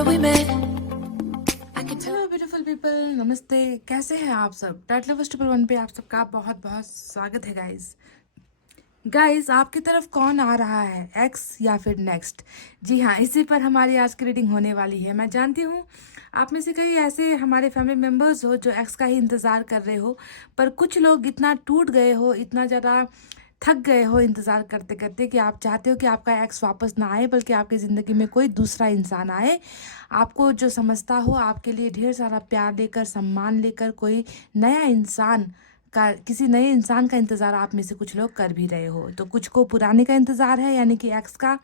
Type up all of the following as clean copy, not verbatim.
where we met. Hello beautiful people, नमस्ते। कैसे हैं आप सब? टाइट लवर्स ट्रिपल वन पे आप सबका बहुत बहुत स्वागत है गाइस। आपकी तरफ कौन आ रहा है, एक्स या फिर नेक्स्ट? जी हाँ, इसी पर हमारी आज की रीडिंग होने वाली है। मैं जानती हूँ आप में से कई ऐसे हमारे फैमिली मेम्बर्स हो जो एक्स का ही इंतज़ार कर रहे हो, पर कुछ लोग इतना टूट गए हो, इतना ज़्यादा थक गए हो इंतज़ार करते करते कि आप चाहते हो कि आपका एक्स वापस ना आए, बल्कि आपकी ज़िंदगी में कोई दूसरा इंसान आए, आपको जो समझता हो, आपके लिए ढेर सारा प्यार लेकर, सम्मान लेकर, कोई नया इंसान का, किसी नए इंसान का इंतज़ार आप में से कुछ लोग कर भी रहे हो। तो कुछ को पुराने का इंतज़ार है, यानी कि एक्स का,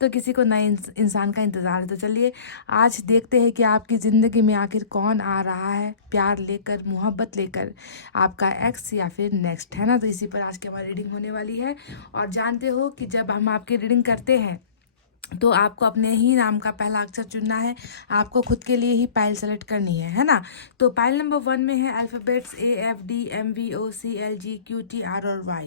तो किसी को नए इंसान का इंतज़ार है। तो चलिए आज देखते हैं कि आपकी ज़िंदगी में आखिर कौन आ रहा है, प्यार लेकर, मोहब्बत लेकर, आपका एक्स या फिर नेक्स्ट, है ना। तो इसी पर आज की हमारी रीडिंग होने वाली है। और जानते हो कि जब हम आपकी रीडिंग करते हैं तो आपको अपने ही नाम का पहला अक्षर चुनना है, आपको खुद के लिए ही पाइल सेलेक्ट करनी है ना। तो पाइल नंबर 1 में है अल्फ़ाबेट्स AFDMVOCLGQTR और Y।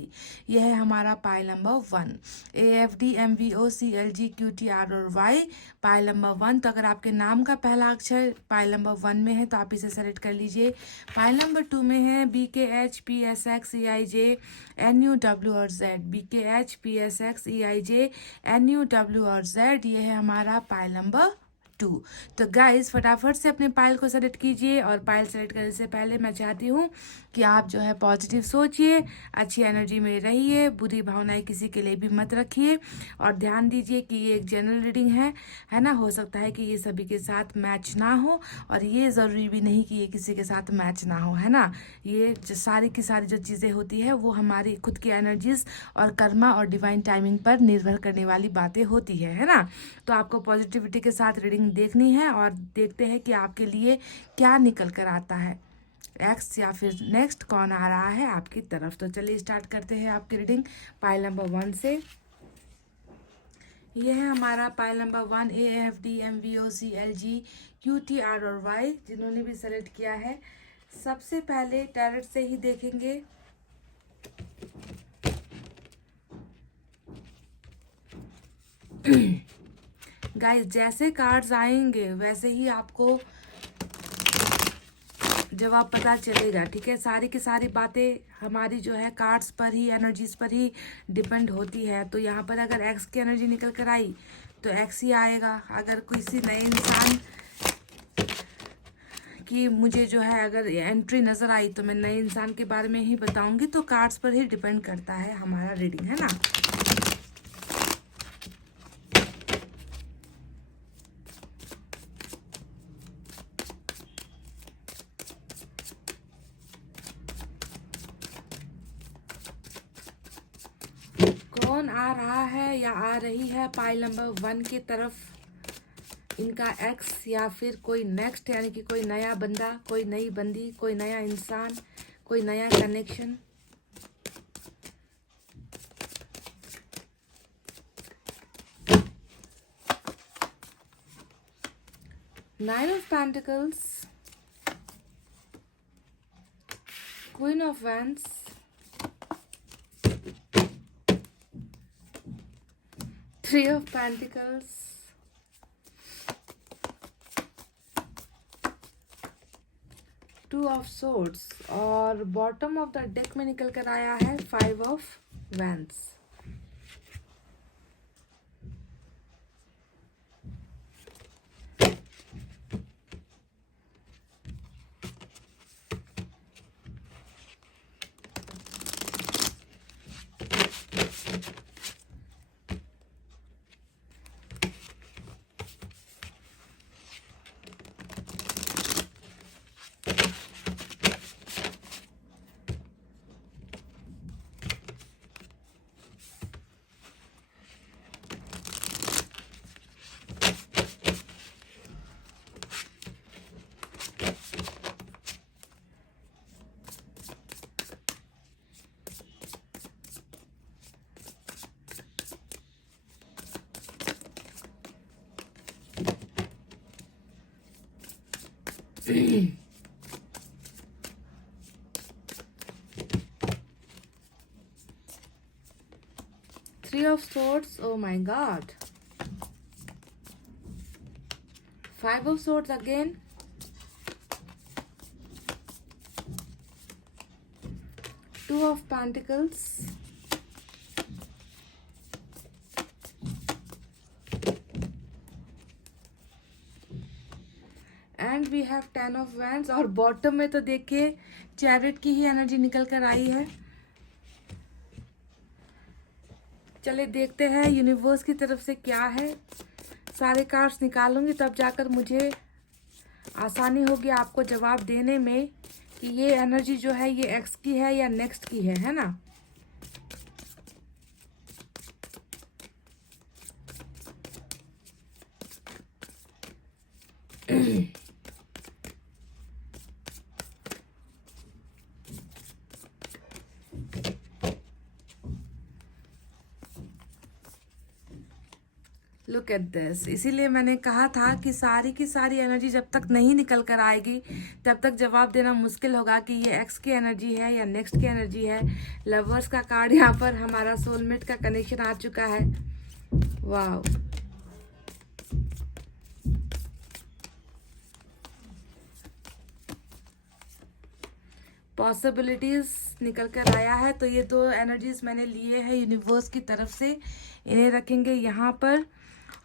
यह है हमारा पाइल नंबर 1, AFDMVOCLGQTR और Y, पाइल नंबर 1। तो अगर आपके नाम का पहला अक्षर पाइल नंबर 1 में है तो आप इसे सेलेक्ट कर लीजिए। पाइल नंबर 2 में है BKHPSXEIJNUW और Z, BKHPSXEIJNUW और Z, ये है हमारा पाइल नंबर 2। तो गाइस फटाफट से अपने पाइल को सेलेक्ट कीजिए। और पाइल सेलेक्ट करने से पहले मैं चाहती हूँ कि आप जो है पॉजिटिव सोचिए, अच्छी एनर्जी में रहिए, बुरी भावनाएं किसी के लिए भी मत रखिए। और ध्यान दीजिए कि ये एक जनरल रीडिंग है ना। हो सकता है कि ये सभी के साथ मैच ना हो, और ये ज़रूरी भी नहीं कि ये किसी के साथ मैच ना हो, है ना। ये जो सारी की सारी जो चीज़ें होती है वो हमारी खुद की एनर्जीज और कर्मा और डिवाइन टाइमिंग पर निर्भर करने वाली बातें होती है ना। तो आपको पॉजिटिविटी के साथ रीडिंग देखनी है और देखते हैं कि आपके लिए क्या निकल कर आता है, एक्स या फिर नेक्स्ट, कौन आ रहा है आपकी तरफ। तो चलिए स्टार्ट करते हैं आपकी रीडिंग पाइल नंबर 1 से। यह है हमारा पाइल नंबर 1, AFDMVOCLGQTR और Y। जिन्होंने भी सेलेक्ट किया है, सबसे पहले टैरेट से ही देखेंगे। गाइस जैसे कार्ड्स आएंगे वैसे ही आपको जवाब पता चलेगा, ठीक है। सारी की सारी बातें हमारी जो है कार्ड्स पर ही, एनर्जीज पर ही डिपेंड होती है। तो यहाँ पर अगर एक्स की एनर्जी निकल कर आई तो एक्स ही आएगा। अगर किसी नए इंसान की मुझे जो है अगर एंट्री नज़र आई तो मैं नए इंसान के बारे में ही बताऊंगी। तो कार्ड्स पर ही डिपेंड करता है हमारा रीडिंग, है ना। कौन आ रहा है या आ रही है पाइल नंबर 1 की तरफ, इनका एक्स या फिर कोई नेक्स्ट, यानी कि कोई नया बंदा, कोई नई बंदी, कोई नया इंसान, कोई नया connection. Nine of pentacles, queen of wands, three of pentacles, two of swords, और बॉटम ऑफ द डेक में निकल कर आया है 5 of wands. Three of swords, oh my god. Five of Swords again. Two of Pentacles. And we have 10 of wands. और bottom में तो देखिए चैरिट की ही एनर्जी निकल कर आई है। चलिए देखते हैं यूनिवर्स की तरफ से क्या है। सारे कार्ड्स निकालूंगी तब जाकर मुझे आसानी होगी आपको जवाब देने में कि ये एनर्जी जो है ये एक्स की है या नेक्स्ट की है ना। Look at this. इसीलिए मैंने कहा था कि सारी की सारी एनर्जी जब तक नहीं निकल कर आएगी तब तक जवाब देना मुश्किल होगा कि ये एक्स की एनर्जी है या नेक्स्ट की एनर्जी है। लवर्स का कार्ड यहाँ पर हमारा सोलमेट का कनेक्शन आ चुका है। वाह, पॉसिबिलिटीज निकल कर आया है। तो ये दो एनर्जीज मैंने लिए हैं यूनिवर्स की तरफ से, इन्हें रखेंगे यहाँ पर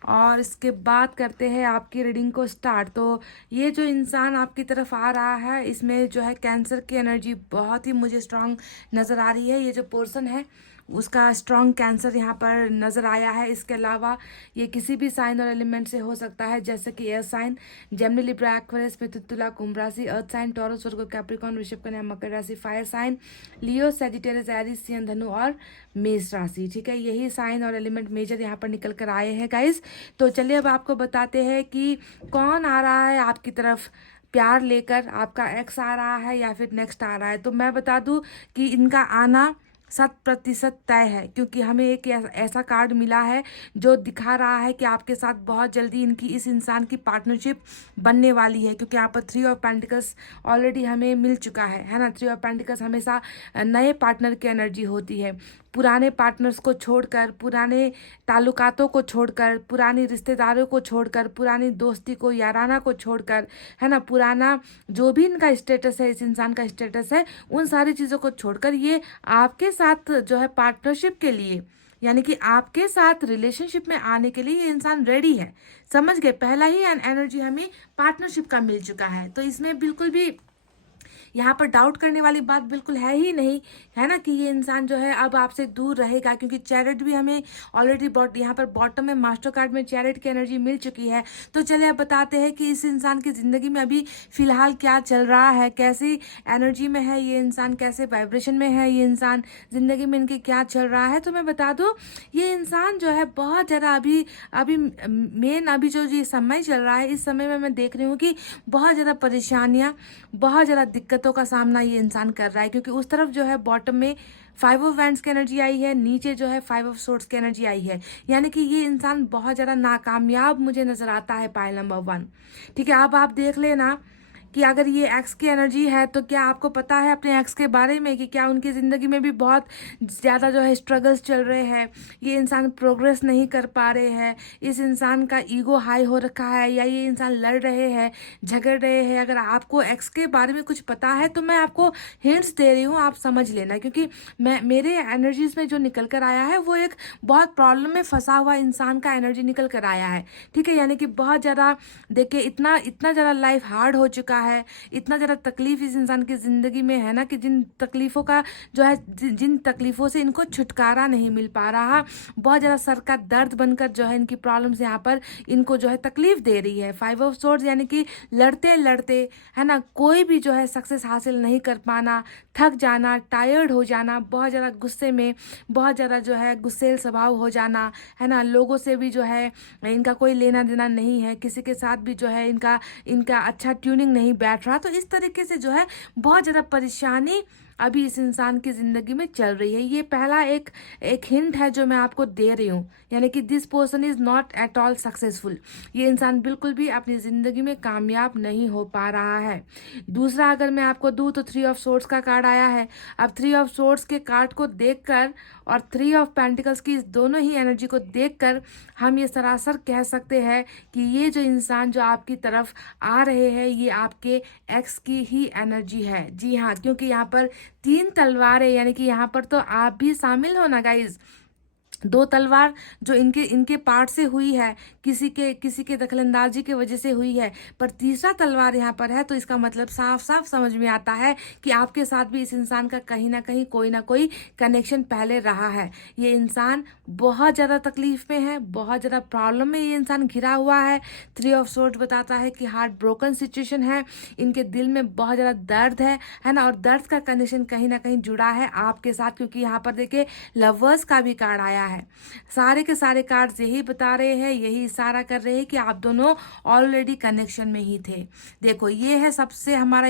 और इसके बाद करते हैं आपकी रीडिंग को स्टार्ट। तो ये जो इंसान आपकी तरफ आ रहा है इसमें जो है कैंसर की एनर्जी बहुत ही मुझे स्ट्रांग नज़र आ रही है। ये जो पर्सन है उसका स्ट्रांग कैंसर यहाँ पर नज़र आया है। इसके अलावा ये किसी भी साइन और एलिमेंट से हो सकता है, जैसे कि air sign Gemini Libra Aquarius Mithun Tula Kumbh राशि, earth sign Taurus Virgo Capricorn Vrishabh Kanya Makar राशि, fire sign Leo Sagittarius Aries Singh Dhanu और मेष राशि। ठीक है, यही साइन और एलिमेंट मेजर यहाँ पर निकल कर आए हैं गाइस। तो चलिए अब आपको बताते हैं कि कौन आ रहा है आपकी तरफ प्यार लेकर। आपका एक्स आ रहा है या फिर नेक्स्ट आ रहा है। तो मैं बता दूं कि इनका आना 100% तय है, क्योंकि हमें एक ऐसा कार्ड मिला है जो दिखा रहा है कि आपके साथ बहुत जल्दी इनकी इस इंसान की पार्टनरशिप बनने वाली है। क्योंकि यहाँ पर 3 ऑफ पेंटिकल्स ऑलरेडी हमें मिल चुका है ना। 3 ऑफ पेंटिकल्स हमेशा नए पार्टनर की एनर्जी होती है। पुराने पार्टनर्स को छोड़कर, पुराने ताल्लुकातों को छोड़कर, पुरानी रिश्तेदारों को छोड़कर, पुरानी दोस्ती को, याराना को छोड़कर, है ना, पुराना जो भी इनका स्टेटस है, इस इंसान का स्टेटस है, उन सारी चीज़ों को छोड़कर ये आपके साथ जो है पार्टनरशिप के लिए, यानी कि आपके साथ रिलेशनशिप में आने के लिए ये इंसान रेडी है। समझ गए, पहला ही एनर्जी हमें पार्टनरशिप का मिल चुका है। तो इसमें बिल्कुल भी यहाँ पर डाउट करने वाली बात बिल्कुल है ही नहीं, है ना, कि ये इंसान जो है अब आपसे दूर रहेगा। क्योंकि चैरिट भी हमें ऑलरेडी यहाँ पर बॉटम में मास्टर कार्ड में चैरिट की एनर्जी मिल चुकी है। तो चलिए अब बताते हैं कि इस इंसान की ज़िंदगी में अभी फ़िलहाल क्या चल रहा है, कैसी एनर्जी में है ये इंसान, कैसे वाइब्रेशन में है ये इंसान, ज़िंदगी में इनके क्या चल रहा है। तो मैं बता दूँ ये इंसान जो है बहुत ज़्यादा अभी मेन अभी जो ये समय चल रहा है, इस समय में मैं देख रही हूँ कि बहुत ज़्यादा परेशानियाँ, बहुत ज़्यादा दिक्कतों का सामना ये इंसान कर रहा है। क्योंकि उस तरफ जो है बॉटम में 5 ऑफ वैंड्स की एनर्जी आई है, नीचे जो है 5 ऑफ सोर्ड्स की एनर्जी आई है। यानी कि ये इंसान बहुत ज़्यादा नाकामयाब मुझे नज़र आता है, पाइल नंबर 1। ठीक है, अब आप देख लेना कि अगर ये एक्स की एनर्जी है तो क्या आपको पता है अपने एक्स के बारे में कि क्या उनकी ज़िंदगी में भी बहुत ज़्यादा जो है स्ट्रगल्स चल रहे हैं, ये इंसान प्रोग्रेस नहीं कर पा रहे हैं, इस इंसान का ईगो हाई हो रखा है, या ये इंसान लड़ रहे हैं, झगड़ रहे हैं। अगर आपको एक्स के बारे में कुछ पता है तो मैं आपको हिंट्स दे रही हूँ, आप समझ लेना। क्योंकि मेरे एनर्जीज में जो निकल कर आया है वो एक बहुत प्रॉब्लम में फंसा हुआ इंसान का एनर्जी निकल कर आया है। ठीक है, यानी कि बहुत ज़्यादा देखिए इतना ज़्यादा लाइफ हार्ड हो चुका है, इतना ज़्यादा तकलीफ इस इंसान की ज़िंदगी में है ना, कि जिन तकलीफ़ों का जो है जिन तकलीफ़ों से इनको छुटकारा नहीं मिल पा रहा, बहुत ज़्यादा सर का दर्द बनकर जो है इनकी प्रॉब्लम्स यहाँ पर इनको जो है तकलीफ दे रही है। 5 ऑफ सोर्ड्स यानी कि लड़ते लड़ते, है ना, कोई भी जो है सक्सेस हासिल नहीं कर पाना, थक जाना, टायर्ड हो जाना, बहुत ज़्यादा गुस्से में, बहुत ज़्यादा जो है गुस्सेल स्वभाव हो जाना, है ना, लोगों से भी जो है इनका कोई लेना देना नहीं है, किसी के साथ भी जो है इनका अच्छा ट्यूनिंग नहीं बैठ रहा। तो इस तरीके से जो है बहुत ज़्यादा परेशानी अभी इस इंसान की ज़िंदगी में चल रही है। ये पहला एक एक हिंट है जो मैं आपको दे रही हूँ, यानी कि this person is not at all successful. ये इंसान बिल्कुल भी अपनी ज़िंदगी में कामयाब नहीं हो पा रहा है। दूसरा अगर मैं आपको दूँ तो 3 ऑफ सोर्ड्स का कार्ड आया है। अब 3 ऑफ सोर्ड्स के कार्ड को देखकर और 3 ऑफ पेंटिकल्स की इस दोनों ही एनर्जी को देखकर हम ये सरासर कह सकते हैं कि ये जो इंसान जो आपकी तरफ आ रहे हैं ये आपके एक्स की ही एनर्जी है। जी हाँ, क्योंकि यहाँ पर 3 तलवारें, यानी कि यहाँ पर तो आप भी शामिल हो ना गाइज। 2 तलवार जो इनके इनके पार्ट से हुई है, किसी के दखलंदाजी की वजह से हुई है, पर तीसरा तलवार यहाँ पर है, तो इसका मतलब साफ साफ समझ में आता है कि आपके साथ भी इस इंसान का कहीं ना कोई कनेक्शन पहले रहा है। ये इंसान बहुत ज़्यादा तकलीफ में है, बहुत ज़्यादा प्रॉब्लम में ये इंसान घिरा हुआ है। 3 ऑफ सोर्ड्स बताता है कि हार्ट ब्रोकन सिचुएशन है, इनके दिल में बहुत ज़्यादा दर्द है ना, और दर्द का कनेक्शन कहीं ना कहीं जुड़ा है आपके साथ, क्योंकि यहाँ पर देखिए लवर्स का भी कार्ड आया है। सारे के सारे कार्ड्स यही बता रहे हैं, यही इशारा कर रहे हैं कि आप दोनों ऑलरेडी कनेक्शन में ही थे। देखो ये है सबसे हमारा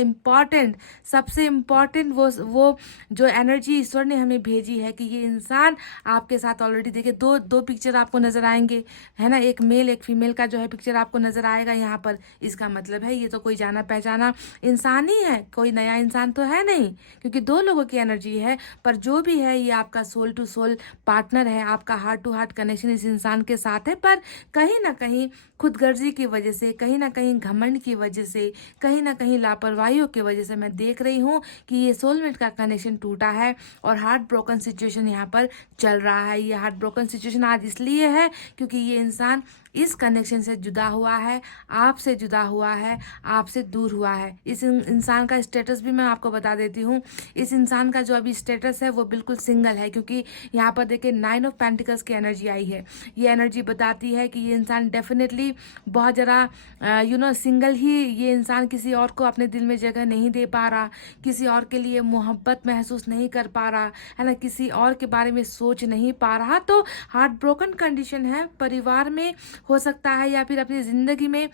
सबसे इम्पॉर्टेंट वो जो एनर्जी ईश्वर ने हमें भेजी है कि ये इंसान आपके साथ ऑलरेडी, देखिए दो पिक्चर आपको नजर आएंगे, है ना, एक मेल एक फीमेल का जो है पिक्चर आपको नजर आएगा यहाँ पर। इसका मतलब है ये तो कोई जाना पहचाना इंसान ही है, कोई नया इंसान तो है नहीं, क्योंकि 2 लोगों की एनर्जी है। पर जो भी है ये आपका सोल टू सोल पार्टनर है, आपका हार्ट टू हार्ट कनेक्शन इस इंसान के साथ है। पर कहीं ना कहीं खुदगर्जी की वजह से, कहीं ना कहीं घमंड की वजह से, कहीं ना कहीं लापरवाहियों की वजह से मैं देख रही हूँ कि ये सोलमेट का कनेक्शन टूटा है और हार्ट ब्रोकन सिचुएशन यहाँ पर चल रहा है। ये हार्ट ब्रोकन सिचुएशन आज इसलिए है क्योंकि ये इंसान इस कनेक्शन से जुदा हुआ है, आपसे जुदा हुआ है, आपसे दूर हुआ है। इस इंसान का स्टेटस भी मैं आपको बता देती हूँ। इस इंसान का जो अभी स्टेटस है वो बिल्कुल सिंगल है, क्योंकि यहाँ पर देखिए 9 ऑफ पेंटिकल्स की एनर्जी आई है। ये एनर्जी बताती है कि ये इंसान डेफिनेटली बहुत ज़्यादा सिंगल ही, ये इंसान किसी और को अपने दिल में जगह नहीं दे पा रहा, किसी और के लिए मोहब्बत महसूस नहीं कर पा रहा है ना, किसी और के बारे में सोच नहीं पा रहा। तो हार्ट ब्रोकन कंडीशन है, परिवार में हो सकता है या फिर अपनी ज़िंदगी में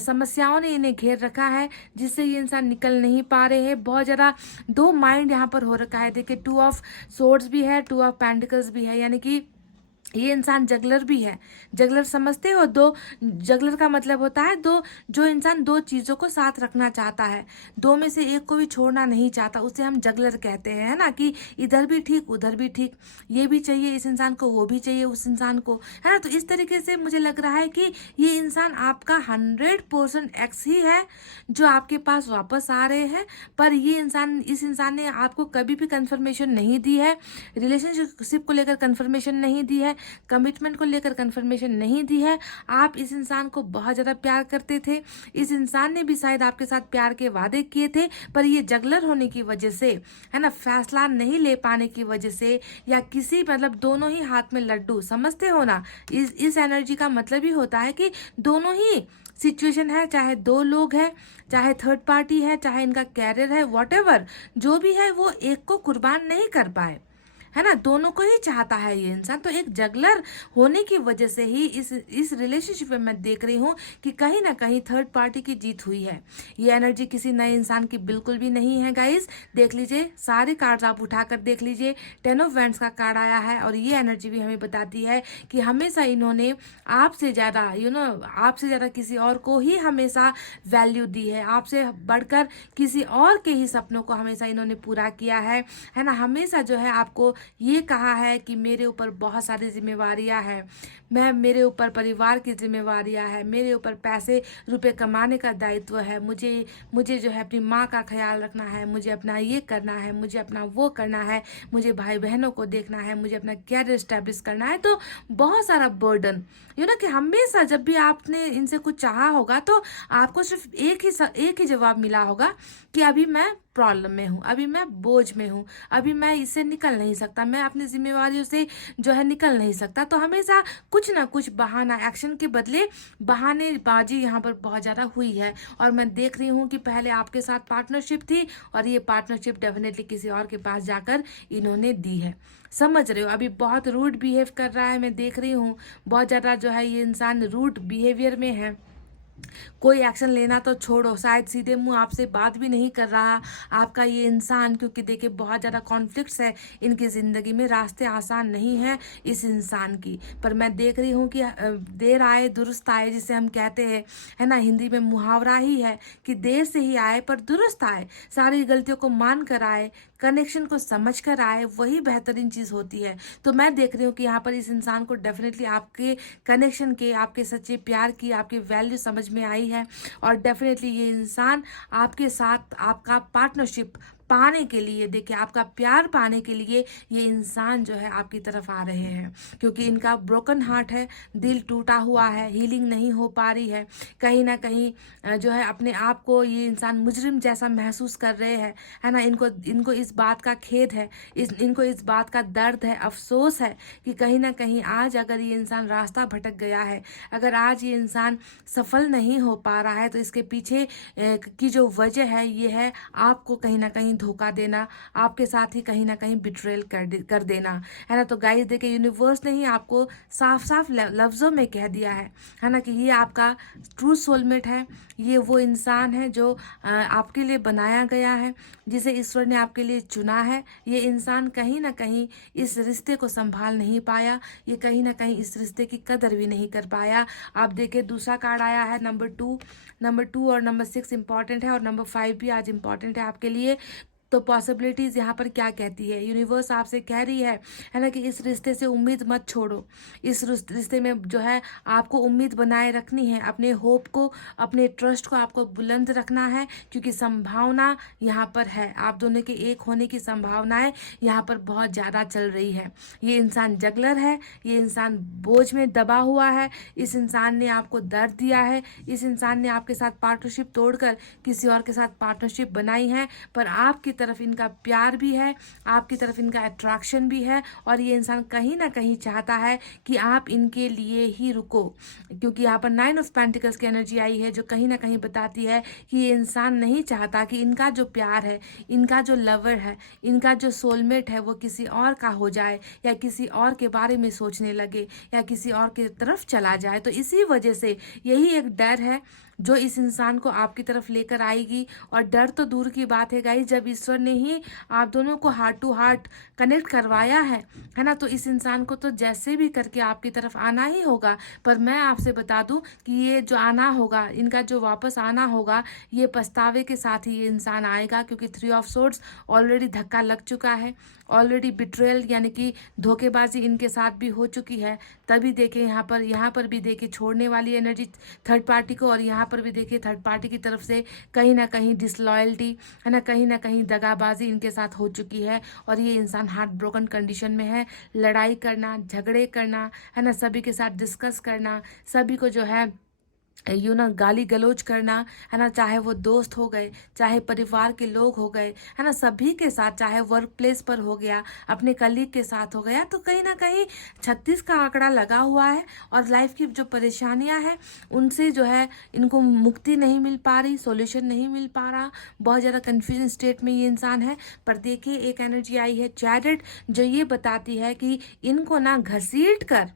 समस्याओं ने इन्हें घेर रखा है, जिससे ये इंसान निकल नहीं पा रहे हैं। बहुत ज़्यादा दो माइंड यहाँ पर हो रखा है। देखिए 2 ऑफ सोर्ड्स भी है, 2 ऑफ पेंटिकल्स भी है, यानी कि ये इंसान जगलर भी है। जगलर समझते हो, जगलर का मतलब होता है जो इंसान 2 चीज़ों को साथ रखना चाहता है, 2 में से एक को भी छोड़ना नहीं चाहता, उसे हम जगलर कहते हैं, है ना, कि इधर भी ठीक उधर भी ठीक, ये भी चाहिए इस इंसान को, वो भी चाहिए उस इंसान को, है ना। तो इस तरीके से मुझे लग रहा है कि ये इंसान आपका 100% एक्स ही है जो आपके पास वापस आ रहे हैं। पर इस इंसान ने आपको कभी भी कंफर्मेशन नहीं दी है, रिलेशनशिप को लेकर कंफर्मेशन नहीं दी है, कमिटमेंट को लेकर कंफर्मेशन नहीं दी है। आप इस इंसान को बहुत ज़्यादा प्यार करते थे, इस इंसान ने भी शायद आपके साथ प्यार के वादे किए थे, पर ये जगलर होने की वजह से, है ना, फैसला नहीं ले पाने की वजह से, या किसी मतलब दोनों ही हाथ में लड्डू, समझते हो ना। इस एनर्जी का मतलब ही होता है कि दोनों ही सिचुएशन है, चाहे 2 लोग है, चाहे थर्ड पार्टी है, चाहे इनका कैरियर है, वॉटेवर जो भी है, वो एक को कुर्बान नहीं कर पाए, है ना, दोनों को ही चाहता है ये इंसान। तो एक जगलर होने की वजह से ही इस रिलेशनशिप में मैं देख रही हूँ कि कहीं ना कहीं थर्ड पार्टी की जीत हुई है। ये एनर्जी किसी नए इंसान की बिल्कुल भी नहीं है गाइस। देख लीजिए, सारे कार्ड्स आप उठाकर देख लीजिए, 10 ऑफ वैंड्स का कार्ड आया है, और ये एनर्जी भी हमें बताती है कि हमेशा इन्होंने आपसे ज़्यादा आपसे ज़्यादा किसी और को ही हमेशा वैल्यू दी है, आपसे बढ़कर किसी और के ही सपनों को हमेशा इन्होंने पूरा किया है ना। हमेशा जो है आपको ये कहा है कि मेरे ऊपर बहुत सारी जिम्मेवारियां हैं, मेरे ऊपर परिवार की जिम्मेवारियां हैं, मेरे ऊपर पैसे रुपए कमाने का दायित्व है, मुझे जो है अपनी माँ का ख्याल रखना है, मुझे अपना ये करना है, मुझे अपना वो करना है, मुझे भाई बहनों को देखना है, मुझे अपना कैरियर स्टैब्लिश करना है। तो बहुत सारा बर्डन, कि हमेशा जब भी आपने इनसे कुछ चाहा होगा तो आपको सिर्फ एक ही जवाब मिला होगा कि अभी मैं प्रॉब्लम में हूँ, अभी मैं बोझ में हूँ, अभी मैं इससे निकल नहीं सकता, मैं अपनी जिम्मेवारियों से जो है निकल नहीं सकता। तो हमेशा कुछ ना कुछ बहाना, एक्शन के बदले बहानेबाजी यहाँ पर बहुत ज़्यादा हुई है। और मैं देख रही हूँ कि पहले आपके साथ पार्टनरशिप थी, और ये पार्टनरशिप डेफिनेटली किसी और के पास जाकर इन्होंने दी है। समझ रहे हो, अभी बहुत रूड बिहेव कर रहा है, मैं देख रही हूँ बहुत ज़्यादा जो है ये इंसान रूड बिहेवियर में है। कोई एक्शन लेना तो छोड़ो, शायद सीधे मुंह आपसे बात भी नहीं कर रहा आपका ये इंसान, क्योंकि देखिए बहुत ज़्यादा कॉन्फ्लिक्ट्स है इनकी ज़िंदगी में, रास्ते आसान नहीं है इस इंसान की। पर मैं देख रही हूँ कि देर आए दुरुस्त आए, जिसे हम कहते हैं, है ना, हिंदी में मुहावरा ही है कि देर से ही आए पर दुरुस्त आए, सारी गलतियों को मान कर आए, कनेक्शन को समझ कर आए, वही बेहतरीन चीज़ होती है। तो मैं देख रही हूँ कि यहाँ पर इस इंसान को डेफिनेटली आपके कनेक्शन के, आपके सच्चे प्यार की, आपकी वैल्यू समझ में आई है, और डेफिनेटली ये इंसान आपके साथ आपका पार्टनरशिप पाने के लिए, देखिए आपका प्यार पाने के लिए ये इंसान जो है आपकी तरफ आ रहे हैं, क्योंकि इनका ब्रोकन हार्ट है, दिल टूटा हुआ है, हीलिंग नहीं हो पा रही है, कहीं ना कहीं जो है अपने आप को ये इंसान मुजरिम जैसा महसूस कर रहे हैं, है ना। इनको इनको इस बात का खेद है, इनको इस बात का दर्द है, अफसोस है कि कहीं ना कहीं आज अगर ये इंसान रास्ता भटक गया है, अगर आज ये इंसान सफल नहीं हो पा रहा है, तो इसके पीछे की जो वजह है ये है आपको कहीं ना कहीं धोखा देना, आपके साथ ही कहीं ना कहीं बिट्रेल कर देना, है ना। तो गाइस देखिए, यूनिवर्स ने ही आपको साफ साफ लफ्ज़ों में कह दिया है ना, कि ये आपका ट्रू सोलमेट है, ये वो इंसान है जो आपके लिए बनाया गया है, जिसे ईश्वर ने आपके लिए चुना है। ये इंसान कहीं ना कहीं इस रिश्ते को संभाल नहीं पाया, ये कहीं ना कहीं इस रिश्ते की कदर भी नहीं कर पाया। आप देखिए दूसरा कार्ड आया है नंबर 2 और नंबर 6 इंपॉर्टेंट है, और नंबर 5 भी आज इंपॉर्टेंट है आपके लिए। तो पॉसिबिलिटीज़ यहाँ पर क्या कहती है, यूनिवर्स आपसे कह रही है ना, कि इस रिश्ते से उम्मीद मत छोड़ो, इस रिश्ते में जो है आपको उम्मीद बनाए रखनी है, अपने होप को, अपने ट्रस्ट को आपको बुलंद रखना है, क्योंकि संभावना यहाँ पर है, आप दोनों के एक होने की संभावनाएं यहाँ पर बहुत ज़्यादा चल रही है। ये इंसान जगलर है, ये इंसान बोझ में दबा हुआ है, इस इंसान ने आपको दर्द दिया है, इस इंसान ने आपके साथ पार्टनरशिप तोड़कर किसी और के साथ पार्टनरशिप बनाई है, पर आपकी तरफ इनका प्यार भी है, आपकी तरफ इनका अट्रैक्शन भी है, और ये इंसान कहीं ना कहीं चाहता है कि आप इनके लिए ही रुको, क्योंकि यहाँ पर 9 ऑफ पेंटिकल्स की एनर्जी आई है, जो कहीं ना कहीं बताती है कि ये इंसान नहीं चाहता कि इनका जो प्यार है, इनका जो लवर है, इनका जो सोलमेट है, वो किसी और का हो जाए, या किसी और के बारे में सोचने लगे, या किसी और की तरफ चला जाए। तो इसी वजह से यही एक डर है जो इस इंसान को आपकी तरफ लेकर आएगी। और डर तो दूर की बात है गाइस, जब ईश्वर ने ही आप दोनों को हार्ट टू हार्ट कनेक्ट करवाया है ना, तो इस इंसान को तो जैसे भी करके आपकी तरफ आना ही होगा। पर मैं आपसे बता दूं कि ये जो आना होगा, इनका जो वापस आना होगा, ये पछतावे के साथ ही ये इंसान आएगा, क्योंकि 3 ऑफ सोर्ड्स ऑलरेडी धक्का लग चुका है, ऑलरेडी बिट्रेयल यानी कि धोखेबाजी इनके साथ भी हो चुकी है। तभी देखिए यहाँ पर भी देखिए छोड़ने वाली एनर्जी थर्ड पार्टी को, और यहाँ पर भी देखिए थर्ड पार्टी की तरफ से कहीं ना कहीं डिसलॉयल्टी, है ना, कहीं ना कहीं दगाबाजी इनके साथ हो चुकी है, और ये इंसान हार्ट ब्रोकन कंडीशन में है। लड़ाई करना, झगड़े करना, है ना, सभी के साथ डिस्कस करना, सभी को जो है गाली गलौज करना, है ना, चाहे वो दोस्त हो गए, चाहे परिवार के लोग हो गए, है ना, सभी के साथ, चाहे वर्क प्लेस पर हो गया, अपने कलीग के साथ हो गया, तो कहीं ना कहीं 36 का आंकड़ा लगा हुआ है, और लाइफ की जो परेशानियां हैं उनसे जो है इनको मुक्ति नहीं मिल पा रही, सॉल्यूशन नहीं मिल पा रहा, बहुत ज़्यादा कन्फ्यूजन स्टेट में ये इंसान है। पर देखिए एक एनर्जी आई है चैरिट, जो ये बताती है कि इनको ना घसीट कर,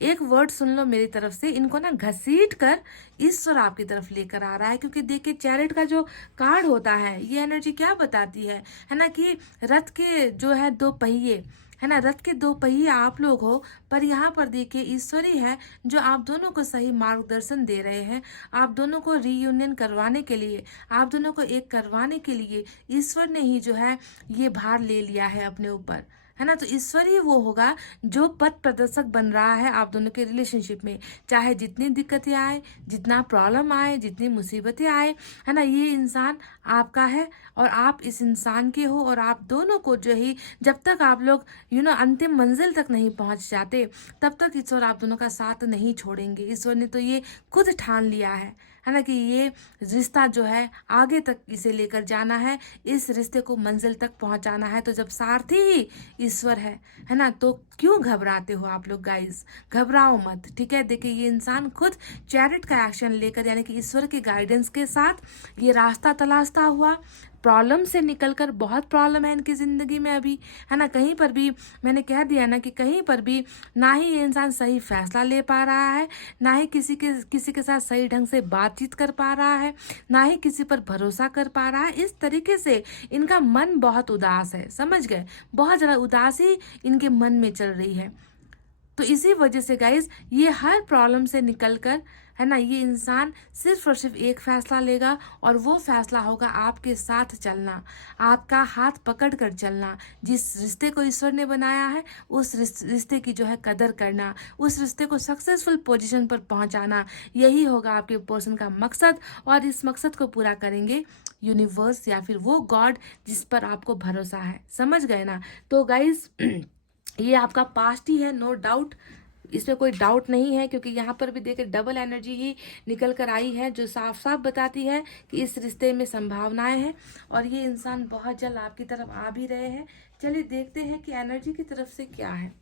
एक वर्ड सुन लो मेरी तरफ से, इनको ना घसीट कर ईश्वर आपकी तरफ लेकर आ रहा है। क्योंकि देखिए चैरिट का जो कार्ड होता है, ये एनर्जी क्या बताती है ना, कि रथ के जो है 2 पहिए, है ना, रथ के 2 पहिए आप लोग हो, पर यहाँ पर देखिए ईश्वर ही है जो आप दोनों को सही मार्गदर्शन दे रहे हैं, आप दोनों को रीयूनियन करवाने के लिए, आप दोनों को एक करवाने के लिए ईश्वर ने ही जो है ये भार ले लिया है अपने ऊपर, है ना। तो ईश्वर ही वो होगा जो पथ प्रदर्शक बन रहा है आप दोनों के रिलेशनशिप में, चाहे जितनी दिक्कतें आए, जितना प्रॉब्लम आए, जितनी मुसीबतें आए, है ना, ये इंसान आपका है और आप इस इंसान के हो, और आप दोनों को जो ही जब तक आप लोग अंतिम मंजिल तक नहीं पहुंच जाते, तब तक ईश्वर आप दोनों का साथ नहीं छोड़ेंगे। ईश्वर ने तो ये खुद ठान लिया है ना, कि ये रिश्ता जो है आगे तक इसे लेकर जाना है, इस रिश्ते को मंजिल तक पहुंचाना है। तो जब सारथी ही ईश्वर है ना, तो क्यों घबराते हो आप लोग गाइस, घबराओ मत, ठीक है। देखिए ये इंसान खुद चैरिट का एक्शन लेकर, यानी कि ईश्वर के गाइडेंस के साथ ये रास्ता तलाशता हुआ, प्रॉब्लम से निकलकर, बहुत प्रॉब्लम है इनकी ज़िंदगी में अभी, है ना। कहीं पर भी मैंने कह दिया ना कि कहीं पर भी ना ही ये इंसान सही फैसला ले पा रहा है, ना ही किसी के साथ सही ढंग से बातचीत कर पा रहा है, ना ही किसी पर भरोसा कर पा रहा है। इस तरीके से इनका मन बहुत उदास है, समझ गए, बहुत ज़्यादा उदासी इनके मन में चल रही है। तो इसी वजह से गाइज ये हर प्रॉब्लम से निकलकर, है ना, ये इंसान सिर्फ और सिर्फ एक फैसला लेगा, और वो फैसला होगा आपके साथ चलना, आपका हाथ पकड़ कर चलना। जिस रिश्ते को ईश्वर ने बनाया है उस रिश्ते की जो है कदर करना, उस रिश्ते को सक्सेसफुल पोजीशन पर पहुंचाना, यही होगा आपके पर्सन का मकसद। और इस मकसद को पूरा करेंगे यूनिवर्स या फिर वो गॉड जिस पर आपको भरोसा है, समझ गए ना। तो गाइज ये आपका पास्ट ही है, नो डाउट, इसमें कोई डाउट नहीं है, क्योंकि यहाँ पर भी देखिए डबल एनर्जी ही निकल कर आई है, जो साफ साफ बताती है कि इस रिश्ते में संभावनाएं हैं और ये इंसान बहुत जल्द आपकी तरफ आ भी रहे हैं। चलिए देखते हैं कि एनर्जी की तरफ से क्या है।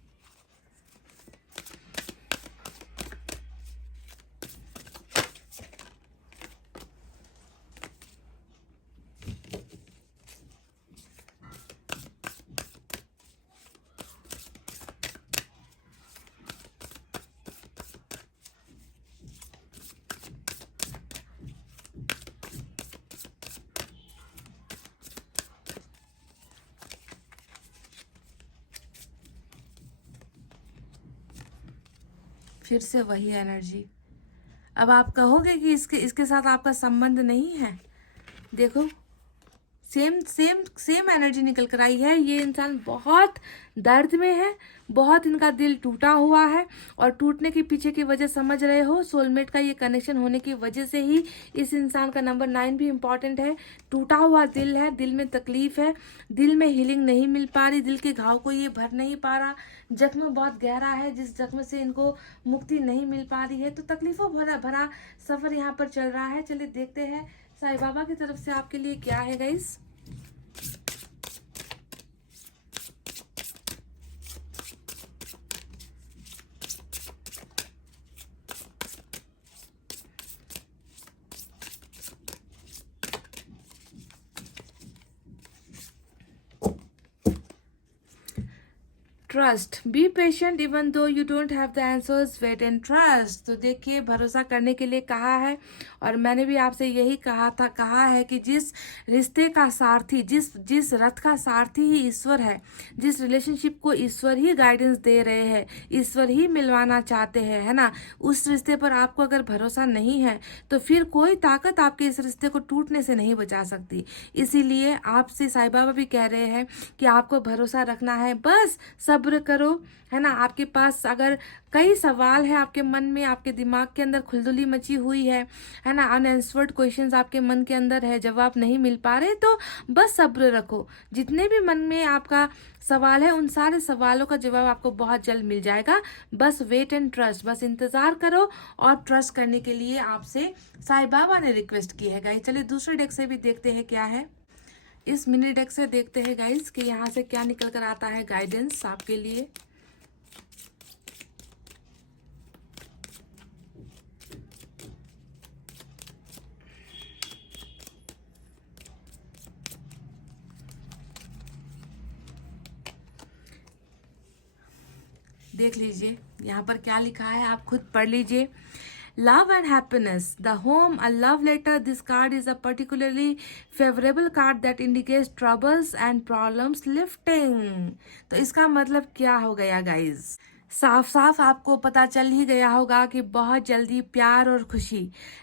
फिर से वही एनर्जी। अब आप कहोगे कि इसके साथ आपका संबंध नहीं है। देखो सेम सेम सेम एनर्जी निकल कर आई है। ये इंसान बहुत दर्द में है, बहुत इनका दिल टूटा हुआ है, और टूटने के पीछे की वजह समझ रहे हो, सोलमेट का ये कनेक्शन होने की वजह से ही इस इंसान का नंबर 9 भी इम्पॉर्टेंट है। टूटा हुआ दिल है, दिल में तकलीफ है, दिल में हीलिंग नहीं मिल पा रही, दिल के घाव को ये भर नहीं पा रहा, जख्म बहुत गहरा है जिस जख्म से इनको मुक्ति नहीं मिल पा रही है। तो तकलीफों भरा भरा सफर यहाँ पर चल रहा है। चलिए देखते हैं साईं बाबा की तरफ से आपके लिए क्या है guys. Trust, be patient even though you don't have the answers, wait and trust. तो देखिए भरोसा करने के लिए कहा है, और मैंने भी आपसे यही कहा है कि जिस रिश्ते का सारथी, जिस रथ का सारथी ही ईश्वर है, जिस रिलेशनशिप को ईश्वर ही गाइडेंस दे रहे हैं, ईश्वर ही मिलवाना चाहते हैं, है ना, उस रिश्ते पर आपको अगर भरोसा नहीं है तो फिर कोई ताकत आपके इस रिश्ते को टूटने से नहीं बचा सकती। इसीलिए आपसे साईं बाबा भी कह रहे हैं कि आपको भरोसा रखना है, बस सब्र करो, है ना। आपके पास अगर कई सवाल है आपके मन में, आपके दिमाग के अंदर खुलदुली मची हुई है ना, अनआंसर्ड क्वेश्चंस आपके मन के अंदर है, जवाब नहीं मिल पा रहे, तो बस सब्र रखो। जितने भी मन में आपका सवाल है उन सारे सवालों का जवाब आपको बहुत जल्द मिल जाएगा। बस वेट एंड ट्रस्ट, बस इंतजार करो। और ट्रस्ट करने के लिए आपसे साईं बाबा ने रिक्वेस्ट की है गाइस। चलिए दूसरे डेक से भी देखते हैं क्या है। इस मिनी डेक से देखते हैं गाइस कि यहाँ से क्या निकल कर आता है गाइडेंस आपके लिए। देख लीजिए यहाँ पर क्या लिखा है, आप खुद पढ़ लीजिए। Love and happiness, the home, a love letter. This card is a particularly favorable card that indicates troubles and problems lifting. तो इसका मतलब क्या हो गया गाइज, साफ साफ आपको पता चल ही गया होगा कि बहुत जल्दी प्यार और खुशी,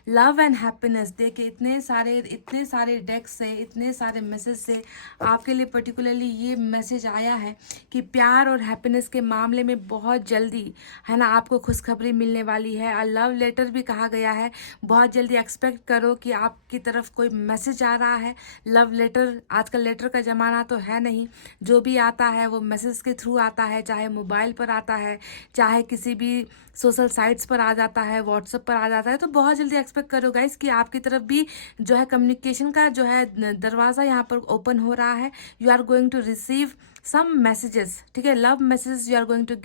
लव एंड हैप्पीनेस। देखिए इतने सारे डेक्स से, इतने सारे मैसेज से आपके लिए पर्टिकुलरली ये मैसेज आया है कि प्यार और हैप्पीनेस के मामले में बहुत जल्दी, है ना, आपको खुशखबरी मिलने वाली है। और लव लेटर भी कहा गया है, बहुत जल्दी एक्सपेक्ट करो कि आपकी तरफ कोई मैसेज आ रहा है। लव लेटर, आजकल लेटर का ज़माना तो है नहीं, जो भी आता है वो मैसेज के थ्रू आता है, चाहे मोबाइल पर आता है, है, चाहे किसी भी सोशल साइट्स पर आ जाता है, व्हाट्सएप पर आ जाता है, तो बहुत जल्दी एक्सपेक्ट करो गाइस कि आपकी तरफ भी जो है कम्युनिकेशन का जो है दरवाज़ा यहाँ पर ओपन हो रहा है। You are going to receive some messages, ठीक है, love messages you are going to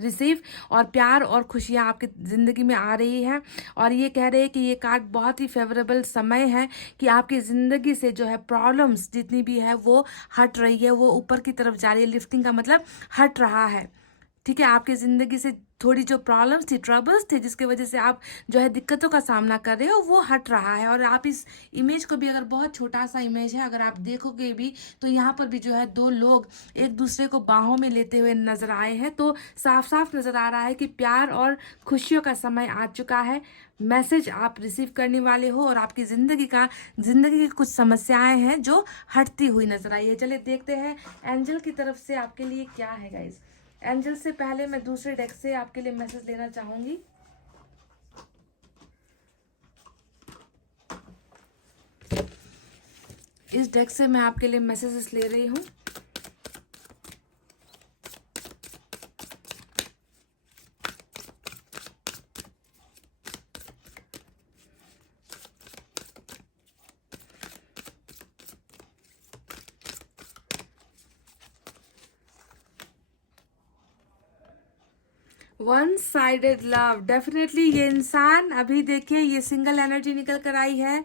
receive, और प्यार और खुशियाँ आपकी ज़िंदगी में आ रही हैं। और ये कह रहे हैं कि ये कार्ड बहुत ही फेवरेबल समय है कि आपकी ज़िंदगी से जो है प्रॉब्लम्स जितनी भी है वो हट रही है, वो ऊपर की तरफ जा रही है। लिफ्टिंग का मतलब हट रहा है, ठीक है। आपकी ज़िंदगी से थोड़ी जो प्रॉब्लम्स थी, ट्रबल्स थे, जिसके वजह से आप जो है दिक्कतों का सामना कर रहे हो, वो हट रहा है। और आप इस इमेज को भी, अगर बहुत छोटा सा इमेज है, अगर आप देखोगे भी तो यहाँ पर भी जो है दो लोग एक दूसरे को बाहों में लेते हुए नजर आए हैं। तो साफ साफ नजर आ रहा है कि प्यार और खुशियों का समय आ चुका है। मैसेज आप रिसीव करने वाले हो, और आपकी ज़िंदगी की कुछ समस्याएं हैं जो हटती हुई नजर आई है। चलिए देखते हैं एंजल की तरफ से आपके लिए क्या है गाइज। एंजल से पहले मैं दूसरे डेक से आपके लिए मैसेज लेना चाहूंगी। इस डेक से मैं आपके लिए मैसेजेस ले रही हूँ। वन साइडेड लव, डेफिनेटली ये इंसान, अभी देखिए ये सिंगल एनर्जी निकल कर आई है।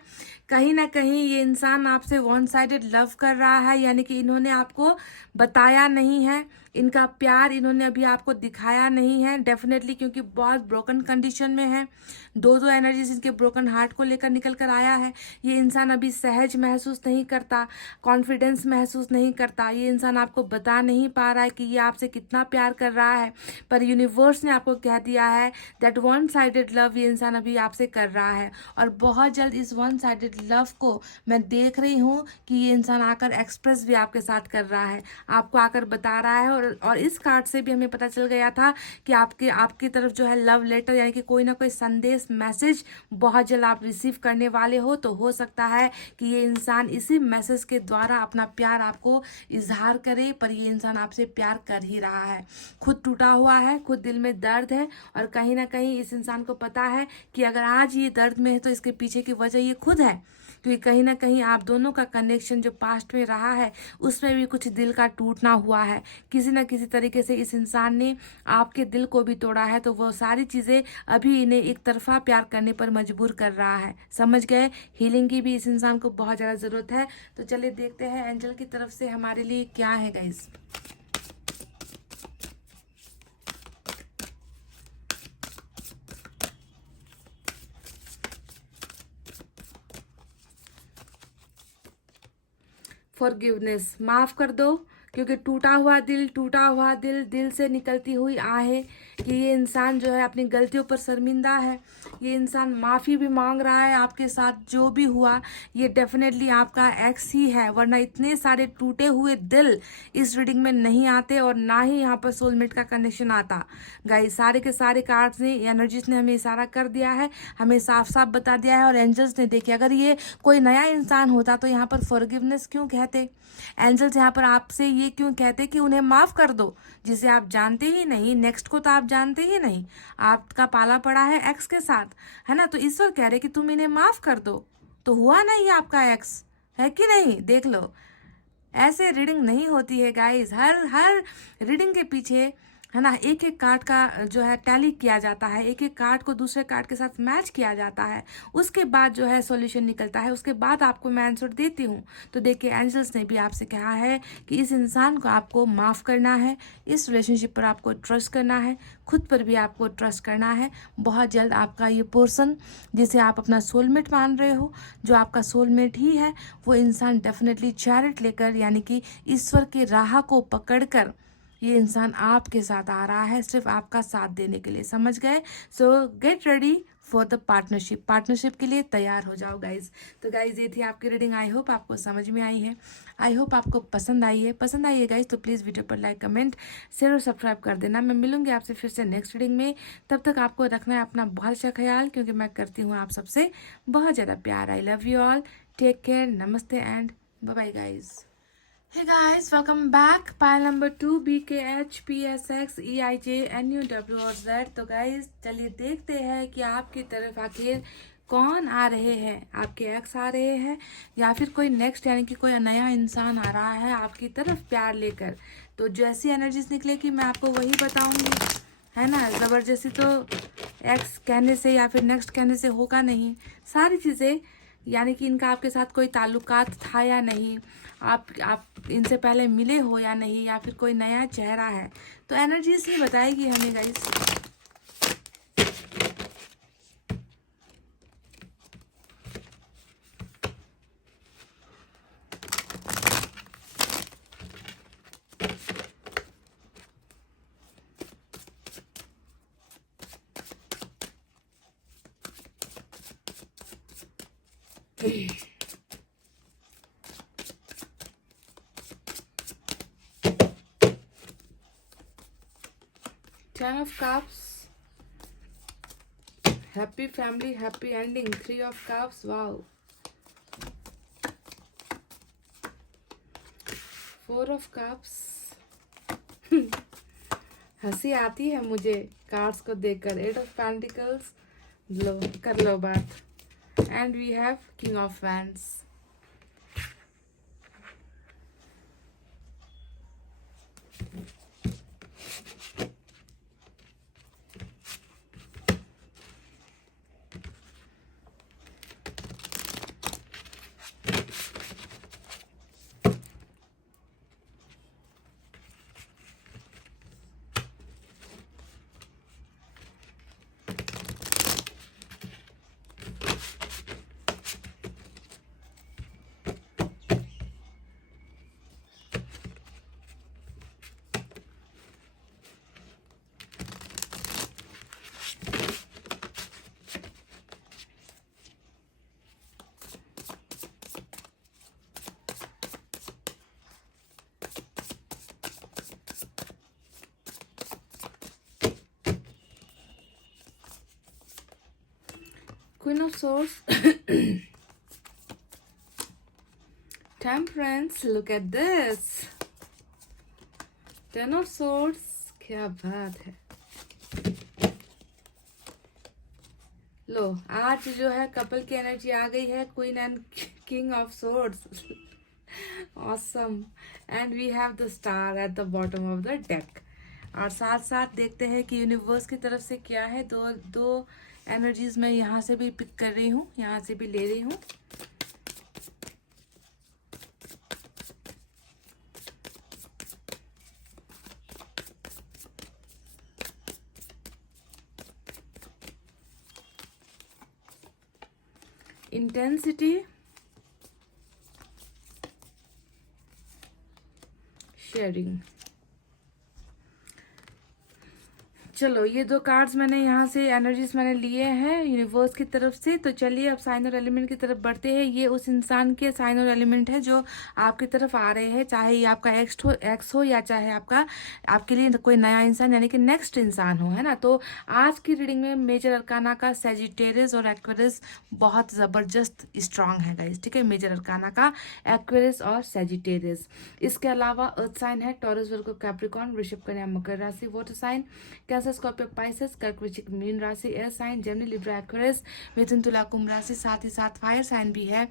कहीं ना कहीं ये इंसान आपसे वन साइडेड लव कर रहा है, यानी कि इन्होंने आपको बताया नहीं है, इनका प्यार इन्होंने अभी आपको दिखाया नहीं है, डेफिनेटली, क्योंकि बहुत ब्रोकन कंडीशन में है। दो दो एनर्जीज इनके ब्रोकन हार्ट को लेकर निकल कर आया है। ये इंसान अभी सहज महसूस नहीं करता, कॉन्फिडेंस महसूस नहीं करता। ये इंसान आपको बता नहीं पा रहा है कि ये आपसे कितना प्यार कर रहा है, पर यूनिवर्स ने आपको कह दिया है दैट वन साइडेड लव ये इंसान अभी आपसे कर रहा है। और बहुत जल्द इस वन साइडेड लव को मैं देख रही हूँ कि ये इंसान आकर एक्सप्रेस भी आपके साथ कर रहा है, आपको आकर बता रहा है। और इस कार्ड से भी हमें पता चल गया था कि आपकी तरफ जो है लव लेटर, यानी कि कोई ना कोई संदेश, मैसेज बहुत जल्द आप रिसीव करने वाले हो। तो हो सकता है कि ये इंसान इसी मैसेज के द्वारा अपना प्यार आपको इजहार करे, पर ये इंसान आपसे प्यार कर ही रहा है। खुद टूटा हुआ है, खुद दिल में दर्द है, और कहीं ना कहीं इस इंसान को पता है कि अगर आज ये दर्द में है तो इसके पीछे की वजह ये खुद है, क्योंकि कहीं ना कहीं आप दोनों का कनेक्शन जो पास्ट में रहा है उसमें भी कुछ दिल का टूटना हुआ है। किसी ना किसी तरीके से इस इंसान ने आपके दिल को भी तोड़ा है, तो वो सारी चीज़ें अभी इन्हें एक तरफा प्यार करने पर मजबूर कर रहा है। समझ गए? हीलिंग की भी इस इंसान को बहुत ज़्यादा ज़रूरत है। तो चलिए देखते हैं एंजल की तरफ से हमारे लिए क्या है गाइस। फॉरगिवनेस, माफ कर दो, क्योंकि टूटा हुआ दिल, दिल से निकलती हुई आहें कि ये इंसान जो है अपनी गलतियों पर शर्मिंदा है। ये इंसान माफ़ी भी मांग रहा है आपके साथ जो भी हुआ। ये डेफिनेटली आपका एक्स ही है, वरना इतने सारे टूटे हुए दिल इस रीडिंग में नहीं आते, और ना ही यहाँ पर सोलमेट का कनेक्शन आता। गाइस सारे के सारे कार्ड्स ने, एनर्जीज ने हमें इशारा कर दिया है, हमें साफ साफ बता दिया है। और एंजल्स ने देखिए, अगर ये कोई नया इंसान होता तो यहाँ पर फॉरगिवनेस क्यों कहते? एंजल्स यहाँ पर आपसे ये क्यों कहते कि उन्हें माफ कर दो, जिसे आप जानते ही नहीं, नेक्स्ट को तो आप जानते ही नहीं, आपका पाला पड़ा है एक्स के साथ, है ना। तो ईश्वर कह रहे कि तुम इन्हें माफ कर दो, तो हुआ नहीं आपका एक्स, है कि नहीं? देख लो, ऐसे रीडिंग नहीं होती है गाइस। हर हर रीडिंग के पीछे, है ना, एक एक कार्ड का जो है टैली किया जाता है, एक एक कार्ड को दूसरे कार्ड के साथ मैच किया जाता है, उसके बाद जो है सॉल्यूशन निकलता है, उसके बाद आपको मैं आंसर देती हूँ। तो देखिए एंजल्स ने भी आपसे कहा है कि इस इंसान को आपको माफ़ करना है, इस रिलेशनशिप पर आपको ट्रस्ट करना है, खुद पर भी आपको ट्रस्ट करना है। बहुत जल्द आपका ये पर्सन जिसे आप अपना सोलमेट मान रहे हो, जो आपका सोलमेट ही है, वो इंसान डेफिनेटली चैरिट लेकर, यानी कि ईश्वर के राह को पकड़कर ये इंसान आपके साथ आ रहा है, सिर्फ आपका साथ देने के लिए। समझ गए? सो get ready for the partnership के लिए तैयार हो जाओ गाइज। तो गाइज ये थी आपकी रीडिंग। आई होप आपको समझ में आई है, आई होप आपको पसंद आई है गाइज। तो प्लीज़ वीडियो पर लाइक, कमेंट, शेयर और सब्सक्राइब कर देना। मैं मिलूंगी आपसे फिर से नेक्स्ट रीडिंग में। तब तक आपको रखना है अपना बहुत अच्छा ख्याल, क्योंकि मैं करती हूँ आप सबसे बहुत ज़्यादा प्यार। I love you all, take care, नमस्ते and bye bye guys. Hey guys, welcome back. Pile number 2 BKH PSX EIJ NUW और Z। तो गाइस चलिए देखते हैं कि आपकी तरफ आखिर कौन आ रहे हैं। आपके एक्स आ रहे हैं या फिर कोई नेक्स्ट यानी कि कोई नया इंसान आ रहा है आपकी तरफ प्यार लेकर। तो जैसी एनर्जीज निकलेगी मैं आपको वही बताऊंगी, है ना। ज़बरदस्ती तो एक्स कहने से या फिर नेक्स्ट कहने से होगा नहीं। सारी चीज़ें यानी कि इनका आपके साथ कोई ताल्लुकात था या नहीं, आप इनसे पहले मिले हो या नहीं, या फिर कोई नया चेहरा है, तो एनर्जीज ही बताएगी हमें guys. Ten of Cups, happy family, happy ending. Three of Cups, wow. Four of Cups, हंसी आती है मुझे कार्ड्स को देखकर। एट ऑफ पेंटिकल्स, लो कर लो बात। And we have king of wands. Queen of Swords, Temperance, look at this. Ten of Swords, क्या बात है। लो आज जो है कपल की एनर्जी आ गई है, queen and king of swords. Awesome. And we have the star at the bottom of the deck. और साथ साथ देखते हैं कि यूनिवर्स की तरफ से क्या है। दो एनर्जीज मैं यहाँ से भी पिक कर रही हूँ, यहाँ से भी ले रही हूँ। Intensity, sharing. चलो ये दो कार्ड्स मैंने यहाँ से एनर्जीज मैंने लिए हैं यूनिवर्स की तरफ से। तो चलिए अब साइन और एलिमेंट की तरफ बढ़ते हैं। ये उस इंसान के साइन और एलिमेंट है जो आपकी तरफ आ रहे हैं, चाहे ये आपका एक्स हो या चाहे आपके लिए कोई नया इंसान यानी कि नेक्स्ट इंसान हो, है ना। तो आज की रीडिंग में मेजर अरकाना का सेजिटेरियस और एक्वेरियस बहुत ज़बरदस्त स्ट्रांग है गाइस, ठीक है। मेजर अरकाना का एक्वेरियस और सेजिटेरियस। इसके अलावा अर्थ साइन है Taurus, Virgo, Capricorn, Vrishabh, Kanya, Makar राशि। Water sign Cancer, Scorpio, Pisces, Kark, Vrishchik, Meen राशि। Air sign Gemini, Libra, Aquarius, Mithun, Tula, Kumbh राशि। साथ ही साथ फायर साइन भी है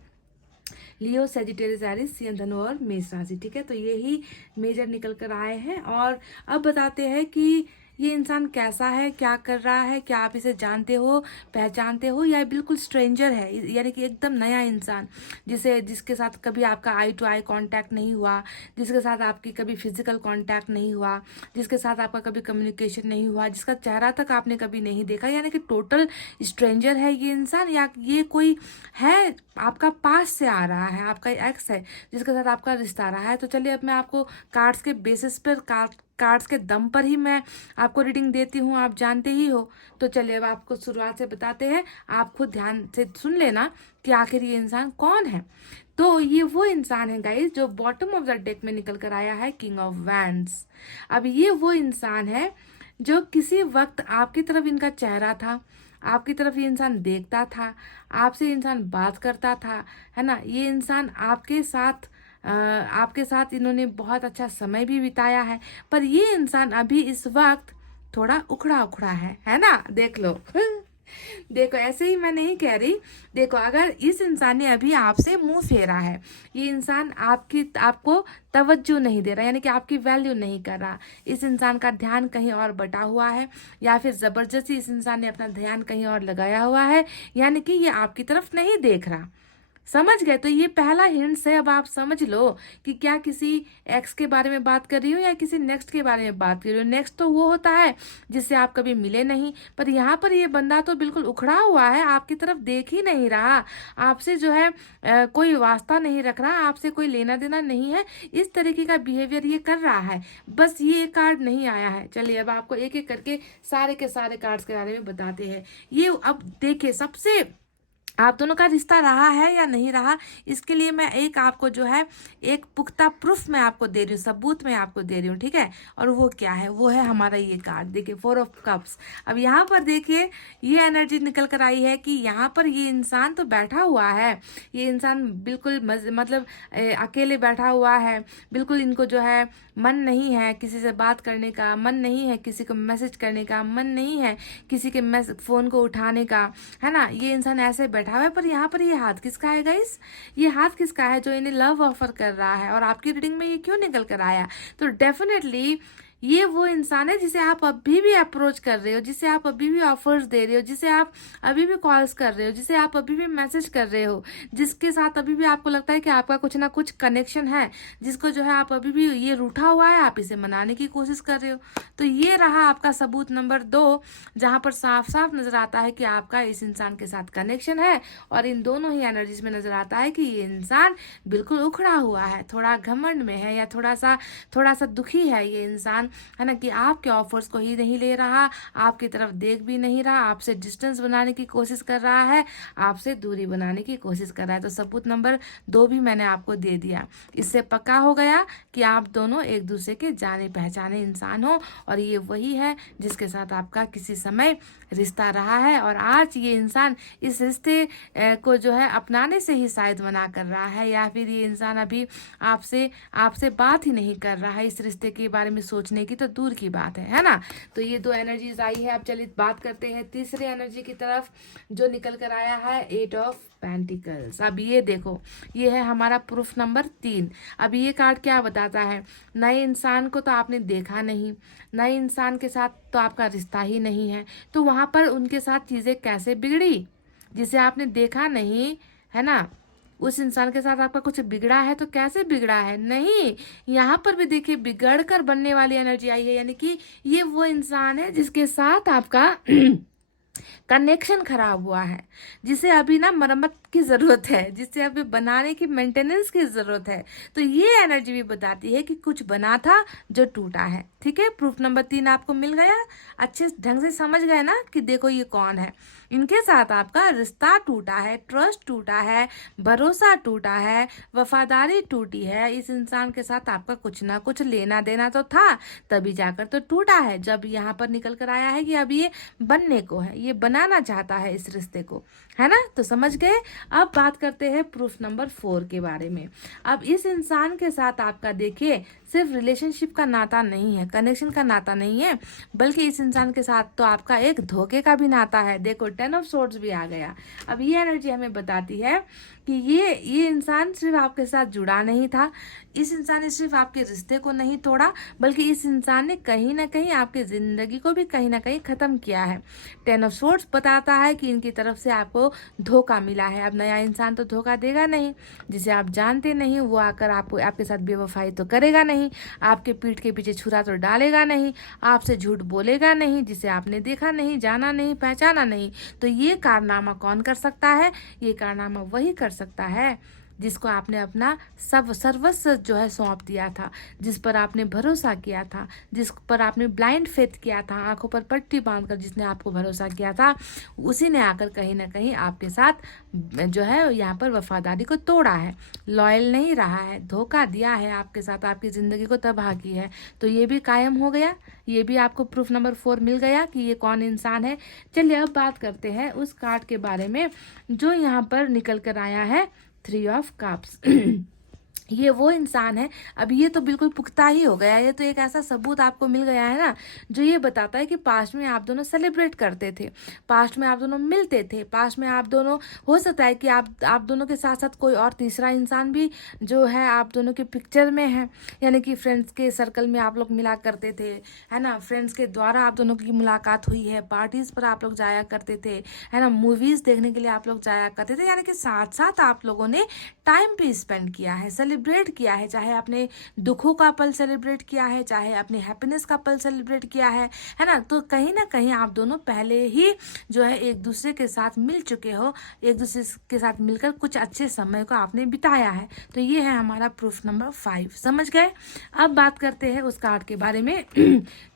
लियो, सेजिटेरियस, एरिस, सिंह, धनु और मेष राशि, ठीक है। तो यही मेजर निकल कर आए हैं। और अब बताते हैं कि ये इंसान कैसा है, क्या कर रहा है, क्या आप इसे जानते हो, पहचानते हो, या बिल्कुल स्ट्रेंजर है यानी कि एकदम नया इंसान जिसके साथ कभी आपका आई टू आई कांटेक्ट नहीं हुआ, जिसके साथ आपकी कभी फिजिकल कांटेक्ट नहीं हुआ, जिसके साथ आपका कभी कम्युनिकेशन नहीं हुआ, जिसका चेहरा तक आपने कभी नहीं देखा, यानी कि टोटल स्ट्रेंजर है ये इंसान। या ये कोई है आपका पास से आ रहा है, आपका एक्स है जिसके साथ आपका रिश्ता रहा है। तो चलिए अब मैं आपको कार्ड्स के बेसिस पर कार्ड्स के दम पर ही मैं आपको रीडिंग देती हूँ, आप जानते ही हो। तो चलिए अब आपको शुरुआत से बताते हैं, आप खुद ध्यान से सुन लेना कि आखिर ये इंसान कौन है। तो ये वो इंसान है गाइस जो बॉटम ऑफ द डेक में निकल कर आया है, किंग ऑफ वैंड्स। अब ये वो इंसान है जो किसी वक्त आपकी तरफ इनका चेहरा था, आपकी तरफ ये इंसान देखता था, आपसे इंसान बात करता था, है ना। ये इंसान आपके साथ आपके साथ इन्होंने बहुत अच्छा समय भी बिताया है, पर ये इंसान अभी इस वक्त थोड़ा उखड़ा उखड़ा है ना, देख लो। देखो ऐसे ही मैं नहीं कह रही, देखो अगर इस इंसान ने अभी आपसे मुंह फेरा है, ये इंसान आपको तवज्जो नहीं दे रहा, यानी कि आपकी वैल्यू नहीं कर रहा, इस इंसान का ध्यान कहीं और बटा हुआ है, या फिर जबरदस्ती इस इंसान ने अपना ध्यान कहीं और लगाया हुआ है, यानी कि ये आपकी तरफ नहीं देख रहा। समझ गए? तो ये पहला हिंट्स है। अब आप समझ लो कि क्या किसी एक्स के बारे में बात कर रही हो या किसी नेक्स्ट के बारे में बात कर रही हो। नेक्स्ट तो वो होता है जिससे आप कभी मिले नहीं, पर यहाँ पर ये बंदा तो बिल्कुल उखड़ा हुआ है, आपकी तरफ देख ही नहीं रहा, आपसे जो है कोई वास्ता नहीं रख रहा, आपसे कोई लेना देना नहीं है, इस तरीके का बिहेवियर ये कर रहा है। बस ये कार्ड नहीं आया है। चलिए अब आपको एक एक करके सारे के सारे कार्ड्स के बारे में बताते हैं। ये अब देखिए, सबसे आप दोनों का रिश्ता रहा है या नहीं रहा, इसके लिए मैं एक आपको जो है एक पुख्ता प्रूफ मैं आपको दे रही हूँ, सबूत मैं आपको दे रही हूँ, ठीक है। और वो क्या है, वो है हमारा ये कार्ड, देखिए 4 ऑफ कप्स। अब यहाँ पर देखिए ये एनर्जी निकल कर आई है कि यहाँ पर ये इंसान तो बैठा हुआ है, ये इंसान बिल्कुल मतलब अकेले बैठा हुआ है, बिल्कुल इनको जो है मन नहीं है किसी से बात करने का, मन नहीं है किसी को मैसेज करने का, मन नहीं है किसी के फोन को उठाने का, है ना। ये इंसान ऐसे बैठा हुआ है, पर यहाँ पर ये हाथ किसका है गाइस, ये हाथ किसका है जो इन्हें लव ऑफर कर रहा है। और आपकी रीडिंग में ये क्यों निकल कर आया, तो डेफिनेटली ये वो इंसान है जिसे आप अभी भी अप्रोच कर रहे हो, जिसे आप अभी भी ऑफर्स दे रहे हो, जिसे आप अभी भी कॉल्स कर रहे हो, जिसे आप अभी भी मैसेज कर रहे हो, जिसके साथ अभी भी आपको लगता है कि आपका कुछ ना कुछ कनेक्शन है, जिसको जो है आप अभी भी ये रूठा हुआ है, आप इसे मनाने की कोशिश कर रहे हो। तो ये रहा आपका सबूत नंबर 2, जहां पर साफ साफ नजर आता है कि आपका इस इंसान के साथ कनेक्शन है। और इन दोनों ही एनर्जीज में नजर आता है कि ये इंसान बिल्कुल उखड़ा हुआ है, थोड़ा घमंड में है, या थोड़ा सा दुखी है ये इंसान, है ना, कि आपके ऑफर्स को ही नहीं ले रहा, आपकी तरफ देख भी नहीं रहा, आपसे डिस्टेंस बनाने की कोशिश कर रहा है, आपसे दूरी बनाने की कोशिश कर रहा है। तो सबूत नंबर 2 भी मैंने आपको दे दिया। इससे पक्का हो गया कि आप दोनों एक दूसरे के जाने पहचाने इंसान हो, और ये वही है जिसके साथ आपका किसी समय रिश्ता रहा है। और आज ये इंसान इस रिश्ते को जो है अपनाने से ही शायद मना कर रहा है, या फिर ये इंसान अभी आपसे बात ही नहीं कर रहा है, इस रिश्ते के बारे में सोचने की तो दूर की बात है ना। तो ये 2 एनर्जीज आई है। अब चलिए बात करते हैं तीसरे एनर्जी की तरफ, जो निकल कर आया है 8 ऑफ पेंटिकल्स। अब ये देखो, ये है हमारा प्रूफ नंबर 3। अब ये कार्ड क्या बताता है, नए इंसान को तो आपने देखा नहीं, नए इंसान के साथ तो आपका रिश्ता ही नहीं है, तो वहां पर उनके साथ चीजें कैसे बिगड़ी, जिसे आपने देखा नहीं, है ना, उस इंसान के साथ आपका कुछ बिगड़ा है, तो कैसे बिगड़ा है, नहीं, यहाँ पर भी देखिए बिगड़ कर बनने वाली एनर्जी आई है, यानी कि ये वो इंसान है जिसके साथ आपका कनेक्शन खराब हुआ है, जिसे अभी ना मरम्मत की जरूरत है, जिसे अभी बनाने की मेंटेनेंस की जरूरत है। तो ये एनर्जी भी बताती है कि कुछ बना था जो टूटा है। ठीक है, प्रूफ नंबर 3 आपको मिल गया, अच्छे ढंग से समझ गए ना कि देखो ये कौन है। इनके साथ आपका रिश्ता टूटा है, ट्रस्ट टूटा है, भरोसा टूटा है, वफादारी टूटी है। इस इंसान के साथ आपका कुछ ना कुछ लेना देना तो था, तभी जाकर तो टूटा है। जब यहाँ पर निकल कर आया है कि अब ये बनने को है, ये बनाना चाहता है इस रिश्ते को, है ना। तो समझ गए। अब बात करते हैं प्रूफ नंबर 4 के बारे में। अब इस इंसान के साथ आपका देखिए सिर्फ रिलेशनशिप का नाता नहीं है, कनेक्शन का नाता नहीं है, बल्कि इस इंसान के साथ तो आपका एक धोखे का भी नाता है। देखो 10 ऑफ सोर्ड्स भी आ गया। अब ये एनर्जी हमें बताती है कि ये इंसान सिर्फ आपके साथ जुड़ा नहीं था, इस इंसान ने सिर्फ आपके रिश्ते को नहीं तोड़ा, बल्कि इस इंसान ने कहीं ना कहीं आपकी जिंदगी को भी कहीं ना कहीं खत्म किया है। 10 ऑफ सोर्ड्स बताता है कि इनकी तरफ से आपको धोखा मिला है। अब नया इंसान तो धोखा देगा नहीं, जिसे आप जानते नहीं, वो आकर आपके साथ बेवफाई तो करेगा नहीं, आपके पीठ के पीछे छुरा तो डालेगा नहीं, आपसे झूठ बोलेगा नहीं, जिसे आपने देखा नहीं, जाना नहीं, पहचाना नहीं। तो ये कारनामा कौन कर सकता है, ये कारनामा वही कर सकता है जिसको आपने अपना सर्वस्व जो है सौंप दिया था, जिस पर आपने भरोसा किया था, जिस पर आपने ब्लाइंड फेथ किया था, आंखों पर पट्टी बांधकर जिसने आपको भरोसा किया था, उसी ने आकर कहीं ना कहीं आपके साथ जो है यहाँ पर वफादारी को तोड़ा है, लॉयल नहीं रहा है, धोखा दिया है आपके साथ, आपकी ज़िंदगी को तबाह की है। तो ये भी कायम हो गया, ये भी आपको प्रूफ नंबर 4 मिल गया कि ये कौन इंसान है। चलिए अब बात करते हैं उस कार्ड के बारे में जो यहाँ पर निकल कर आया है 3 ऑफ कप्स। ये वो इंसान है। अब ये तो बिल्कुल पुख्ता ही हो गया, ये तो एक ऐसा सबूत आपको मिल गया है ना जो ये बताता है कि पास्ट में आप दोनों सेलिब्रेट करते थे, पास्ट में आप दोनों मिलते थे, पास्ट में आप दोनों, हो सकता है कि आप दोनों के साथ साथ कोई और तीसरा इंसान भी जो है आप दोनों के पिक्चर में है, यानी कि फ्रेंड्स के सर्कल में आप लोग मिला करते थे, है ना, फ्रेंड्स के द्वारा आप दोनों की मुलाकात हुई है, पार्टीज पर आप लोग जाया करते थे, है ना, मूवीज देखने के लिए आप लोग जाया करते थे, यानी कि साथ साथ आप लोगों ने टाइम भी स्पेंड किया है, सेलिब्रेट किया है, चाहे अपने दुखों का पल सेलिब्रेट किया है, चाहे अपने हैप्पीनेस का पल सेलिब्रेट किया है ना। तो कहीं ना कहीं आप दोनों पहले ही जो है एक दूसरे के साथ मिल चुके हो, एक दूसरे के साथ मिलकर कुछ अच्छे समय को आपने बिताया है। तो ये है हमारा प्रूफ नंबर 5, समझ गए। अब बात करते हैं उस कार्ड के बारे में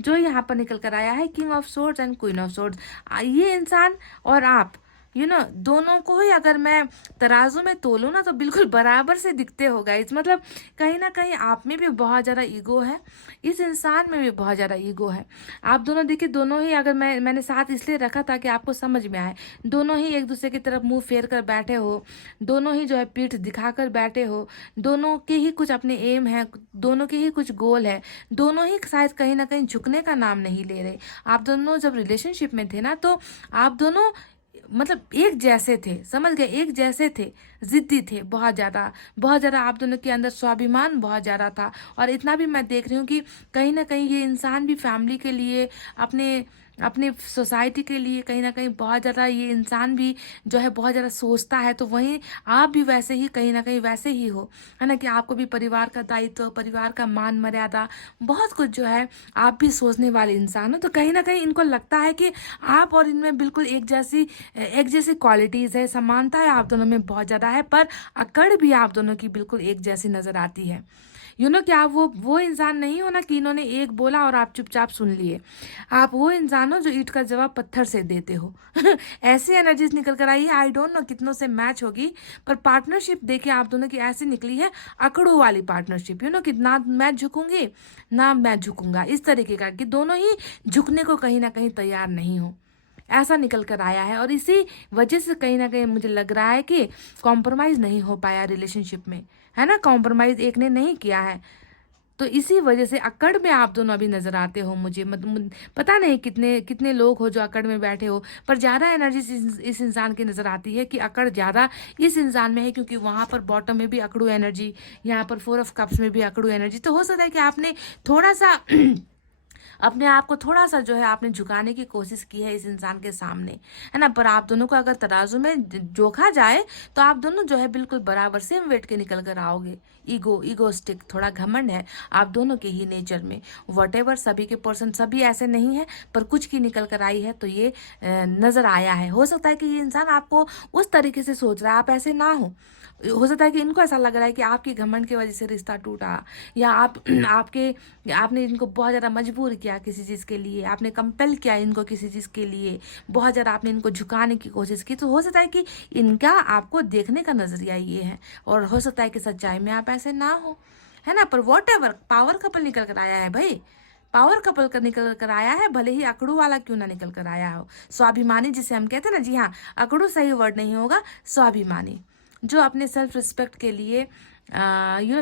जो यहाँ पर निकल कर आया है, king of swords and queen of swords. ये इंसान और आप दोनों को ही अगर मैं तराजू में तोलूं ना तो बिल्कुल बराबर से दिखते हो गाइस। मतलब कहीं ना कहीं आप में भी बहुत ज़्यादा ईगो है, इस इंसान में भी बहुत ज़्यादा ईगो है। आप दोनों देखिए, दोनों ही, अगर मैंने साथ इसलिए रखा था कि आपको समझ में आए, दोनों ही एक दूसरे की तरफ मुंह फेर कर बैठे हो, दोनों ही जो है पीठ दिखाकर बैठे हो, दोनों के ही कुछ अपने एम है, दोनों के ही कुछ गोल है, दोनों ही शायद कहीं ना कहीं झुकने का नाम नहीं ले रहे। आप दोनों जब रिलेशनशिप में थे ना तो आप दोनों मतलब एक जैसे थे, समझ गए, एक जैसे थे, जिद्दी थे, बहुत ज़्यादा बहुत ज़्यादा आप दोनों के अंदर स्वाभिमान बहुत ज़्यादा था। और इतना भी मैं देख रही हूँ कि कहीं ना कहीं ये इंसान भी फैमिली के लिए, अपने अपने सोसाइटी के लिए कहीं ना कहीं बहुत ज़्यादा, ये इंसान भी जो है बहुत ज़्यादा सोचता है। तो वहीं आप भी वैसे ही कहीं ना कहीं वैसे ही हो, है ना, कि आपको भी परिवार का दायित्व, परिवार का मान मर्यादा, बहुत कुछ जो है आप भी सोचने वाले इंसान हो। तो कहीं ना कहीं इनको लगता है कि आप और इनमें बिल्कुल एक जैसी क्वालिटीज़ है, समानता है आप दोनों में बहुत ज़्यादा है, पर अकड़ भी आप दोनों की बिल्कुल एक जैसी नज़र आती है। कि आप वो इंसान नहीं हो ना कि इन्होंने एक बोला और आप चुपचाप सुन लिए। आप वो इंसान हो जो ईंट का जवाब पत्थर से देते हो ऐसी एनर्जीज निकल कर आई है। आई डोंट नो कितनों से मैच होगी, पर पार्टनरशिप देखिए आप दोनों की ऐसी निकली है, अकड़ू वाली पार्टनरशिप। कि ना मैं झुकूंगी ना मैं झुकूंगा, इस तरीके का कि दोनों ही झुकने को कहीं ना कहीं तैयार नहीं हो, ऐसा निकल कर आया है। और इसी वजह से कहीं ना कहीं मुझे लग रहा है कि कॉम्प्रोमाइज़ नहीं हो पाया रिलेशनशिप में, है ना, कॉम्प्रोमाइज़ एक ने नहीं किया है। तो इसी वजह से अकड़ में आप दोनों अभी नजर आते हो मुझे। पता नहीं कितने कितने लोग हो जो अकड़ में बैठे हो, पर ज़्यादा एनर्जी इस इंसान की नज़र आती है कि अकड़ ज़्यादा इस इंसान में है, क्योंकि वहाँ पर बॉटम में भी अकड़ू एनर्जी, यहाँ पर 4 ऑफ कप्स में भी अकड़ू एनर्जी। तो हो सकता है कि आपने थोड़ा सा अपने आप को थोड़ा सा जो है आपने झुकाने की कोशिश की है इस इंसान के सामने, है ना। पर आप दोनों को अगर तराजू में जोखा जाए तो आप दोनों जो है बिल्कुल बराबर सेम वेट के निकल कर आओगे। ईगोस्टिक, थोड़ा घमंड है आप दोनों के ही नेचर में। वॉटेवर, सभी के पर्सन सभी ऐसे नहीं है, पर कुछ की निकल कर आई है तो ये नजर आया है। हो सकता है कि ये इंसान आपको उस तरीके से सोच रहा है, आप ऐसे ना हो सकता है कि इनको ऐसा लग रहा है कि आपकी घमंड की वजह से रिश्ता टूटा, या आपने इनको बहुत ज़्यादा मजबूर किया किसी चीज़ के लिए, आपने कंपेल किया इनको किसी चीज़ के लिए, बहुत ज़्यादा आपने इनको झुकाने की कोशिश की। तो हो सकता है कि इनका आपको देखने का नज़रिया ये है, और हो सकता है कि सच्चाई में आप ऐसे ना हो, है ना। पर वॉट एवर, पावर कपल निकल कर आया है भाई, पावर कपल कर निकल कर आया है, भले ही अकड़ू वाला क्यों ना निकल कर आया हो। स्वाभिमानी जिसे हम कहते हैं ना, जी हाँ, अकड़ू सही वर्ड नहीं होगा, स्वाभिमानी, जो अपने सेल्फ रिस्पेक्ट के लिए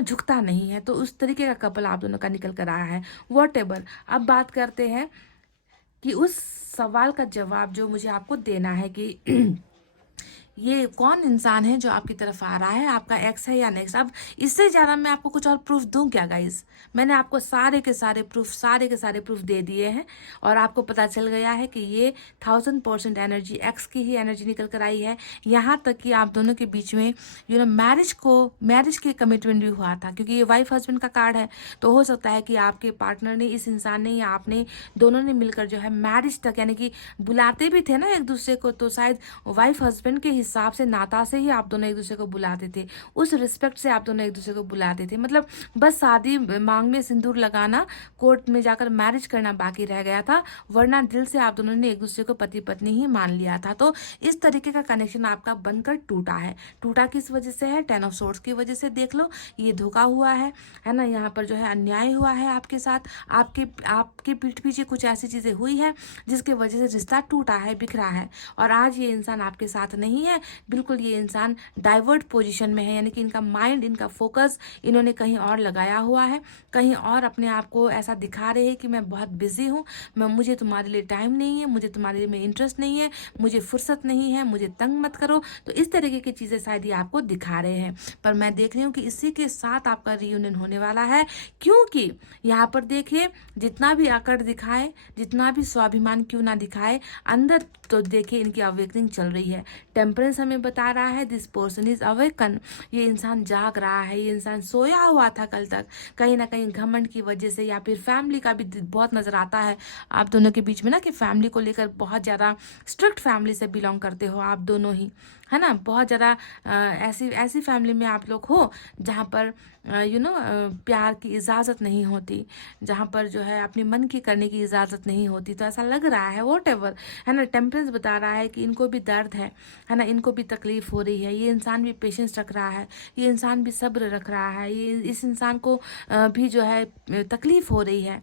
झुकता नहीं है। तो उस तरीके का कपल आप दोनों का निकल कर आया है। वॉट एवर, अब बात करते हैं कि उस सवाल का जवाब जो मुझे आपको देना है कि ये कौन इंसान है जो आपकी तरफ आ रहा है, आपका एक्स है या नेक्स्ट। अब इससे ज़्यादा मैं आपको कुछ और प्रूफ दूं क्या गाइज? मैंने आपको सारे के सारे प्रूफ दे दिए हैं, और आपको पता चल गया है कि ये 1000% एनर्जी एक्स की ही एनर्जी निकल कर आई है। यहाँ तक कि आप दोनों के बीच में मैरिज की कमिटमेंट भी हुआ था, क्योंकि ये वाइफ हस्बैंड का कार्ड है। तो हो सकता है कि आपके पार्टनर ने, इस इंसान ने या आपने, दोनों ने मिलकर जो है मैरिज तक, यानी कि बुलाते भी थे ना एक दूसरे को, तो शायद वाइफ हस्बैंड के हिसाब से, नाता से ही आप दोनों एक दूसरे को बुलाते थे, उस रिस्पेक्ट से आप दोनों एक दूसरे को बुलाते थे। मतलब बस शादी, मांग में सिंदूर लगाना, कोर्ट में जाकर मैरिज करना बाकी रह गया था, वरना दिल से आप दोनों ने एक दूसरे को पति पत्नी ही मान लिया था। तो इस तरीके का कनेक्शन आपका बनकर टूटा है। टूटा किस वजह से है? 10 ऑफ सोर्ड्स की वजह से। देख लो, ये धोखा हुआ है ना, यहाँ पर जो है अन्याय हुआ है आपके साथ, आपके पीठ पीछे कुछ ऐसी चीजें हुई है जिसकी वजह से रिश्ता टूटा है, बिखरा है, और आज ये इंसान आपके साथ नहीं है। है, बिल्कुल ये इंसान डाइवर्ट पोजीशन में है, यानी कि इनका माइंड, इनका फोकस इन्होंने कहीं और लगाया हुआ है, कहीं और अपने आप को ऐसा दिखा रहे हैं कि मैं बहुत बिजी हूँ, मुझे तुम्हारे लिए टाइम नहीं है, मुझे तुम्हारे लिए में इंटरेस्ट नहीं है, मुझे फुर्सत नहीं है, मुझे तंग मत करो। तो इस तरीके की चीज़ें शायद ये आपको दिखा रहे हैं, पर मैं देख रही हूँ कि इसी के साथ आपका रियूनियन होने वाला है, क्योंकि यहाँ पर देखिए जितना भी अकड़ दिखाए, जितना भी स्वाभिमान क्यों ना दिखाए, अंदर तो देखिए इनकी अवेकनिंग चल रही है। टेम्परेंस हमें बता रहा है दिस पर्सन इज अवेकन, ये इंसान जाग रहा है, ये इंसान सोया हुआ था कल तक, कहीं ना कहीं घमंड की वजह से, या फिर फैमिली का भी बहुत नजर आता है आप दोनों के बीच में ना, कि फैमिली को लेकर बहुत ज़्यादा स्ट्रिक्ट फैमिली से बिलोंग करते हो आप दोनों ही, है ना। बहुत ज़्यादा ऐसी ऐसी फैमिली में आप लोग हो जहाँ पर प्यार की इजाज़त नहीं होती, जहाँ पर जो है अपने मन की करने की इजाज़त नहीं होती। तो ऐसा लग रहा है वॉट एवर, है ना। टेम्परेंस बता रहा है कि इनको भी दर्द है ना, इनको भी तकलीफ हो रही है, ये इंसान भी पेशेंस रख रहा है, ये इंसान भी सब्र रख रहा है, ये इस इंसान को भी जो है तकलीफ हो रही है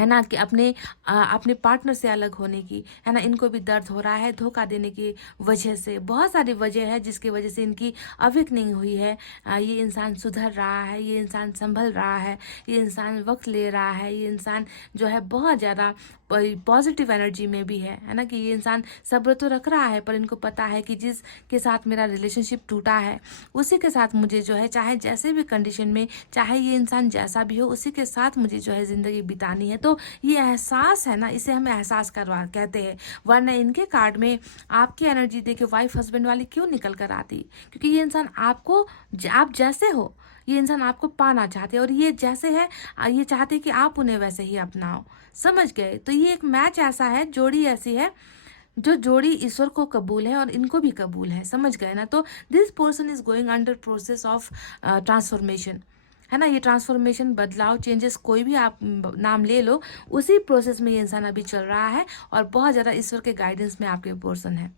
ना, कि अपने पार्टनर से अलग होने की, है ना। इनको भी दर्द हो रहा है धोखा देने की वजह से, बहुत सारी वजह है जिसकी वजह से इनकी अवेकनिंग हुई है। ये इंसान सुधर रहा है, ये इंसान संभल रहा है, ये इंसान वक्त ले रहा है, ये इंसान जो है बहुत ज़्यादा पॉजिटिव एनर्जी में भी है ना, कि ये इंसान सब्र तो रख रहा है, पर इनको पता है कि जिसके साथ मेरा रिलेशनशिप टूटा है उसी के साथ मुझे जो है, चाहे जैसे भी कंडीशन में, चाहे ये इंसान जैसा भी हो, उसी के साथ मुझे जो है ज़िंदगी बितानी है। तो ये एहसास है ना, इसे हमें एहसास करवा कहते हैं। वरना इनके कार्ड में आपकी एनर्जी देखिए वाइफ हस्बैंड वाली क्यों निकल कर आती, क्योंकि ये इंसान आपको, आप जैसे हो, ये इंसान आपको पाना चाहते हैं, और ये जैसे है ये चाहते हैं कि आप उन्हें वैसे ही अपनाओ, समझ गए। तो ये एक मैच ऐसा है, जोड़ी ऐसी है जो जोड़ी ईश्वर को कबूल है और इनको भी कबूल है, समझ गए ना। तो this person is going under process of transformation, है ना। ये ट्रांसफॉर्मेशन, बदलाव, चेंजेस, कोई भी आप नाम ले लो, उसी प्रोसेस में ये इंसान अभी चल रहा है, और बहुत ज़्यादा ईश्वर के गाइडेंस में आपके पर्सन है,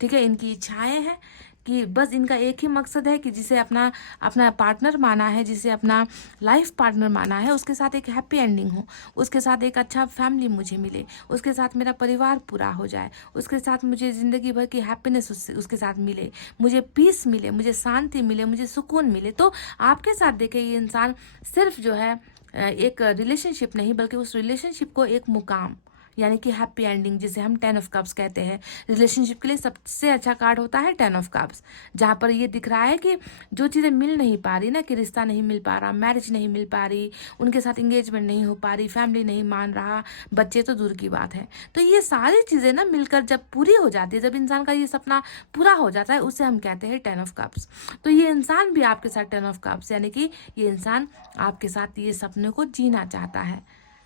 ठीक है। इनकी इच्छाएं हैं कि बस इनका एक ही मकसद है कि जिसे अपना अपना पार्टनर माना है, जिसे अपना लाइफ पार्टनर माना है, उसके साथ एक हैप्पी एंडिंग हो, उसके साथ एक अच्छा फैमिली मुझे मिले, उसके साथ मेरा परिवार पूरा हो जाए, उसके साथ मुझे ज़िंदगी भर की हैप्पीनेस उसके साथ मिले, मुझे पीस मिले, मुझे शांति मिले, मुझे सुकून मिले। तो आपके साथ देखिए ये इंसान सिर्फ जो है एक रिलेशनशिप नहीं, बल्कि उस रिलेशनशिप को एक मुकाम, यानी कि हैप्पी एंडिंग, जिसे हम 10 ऑफ कप्स कहते हैं। रिलेशनशिप के लिए सबसे अच्छा कार्ड होता है 10 ऑफ कप्स, जहाँ पर ये दिख रहा है कि जो चीज़ें मिल नहीं पा रही ना, कि रिश्ता नहीं मिल पा रहा, मैरिज नहीं मिल पा रही, उनके साथ इंगेजमेंट नहीं हो पा रही, फैमिली नहीं मान रहा, बच्चे तो दूर की बात है। तो ये सारी चीज़ें ना मिलकर जब पूरी हो जाती है, जब इंसान का ये सपना पूरा हो जाता है, उसे हम कहते हैं 10 ऑफ कप्स। तो ये इंसान भी आपके साथ 10 ऑफ कप्स, यानी कि ये इंसान आपके साथ ये सपने को जीना चाहता है,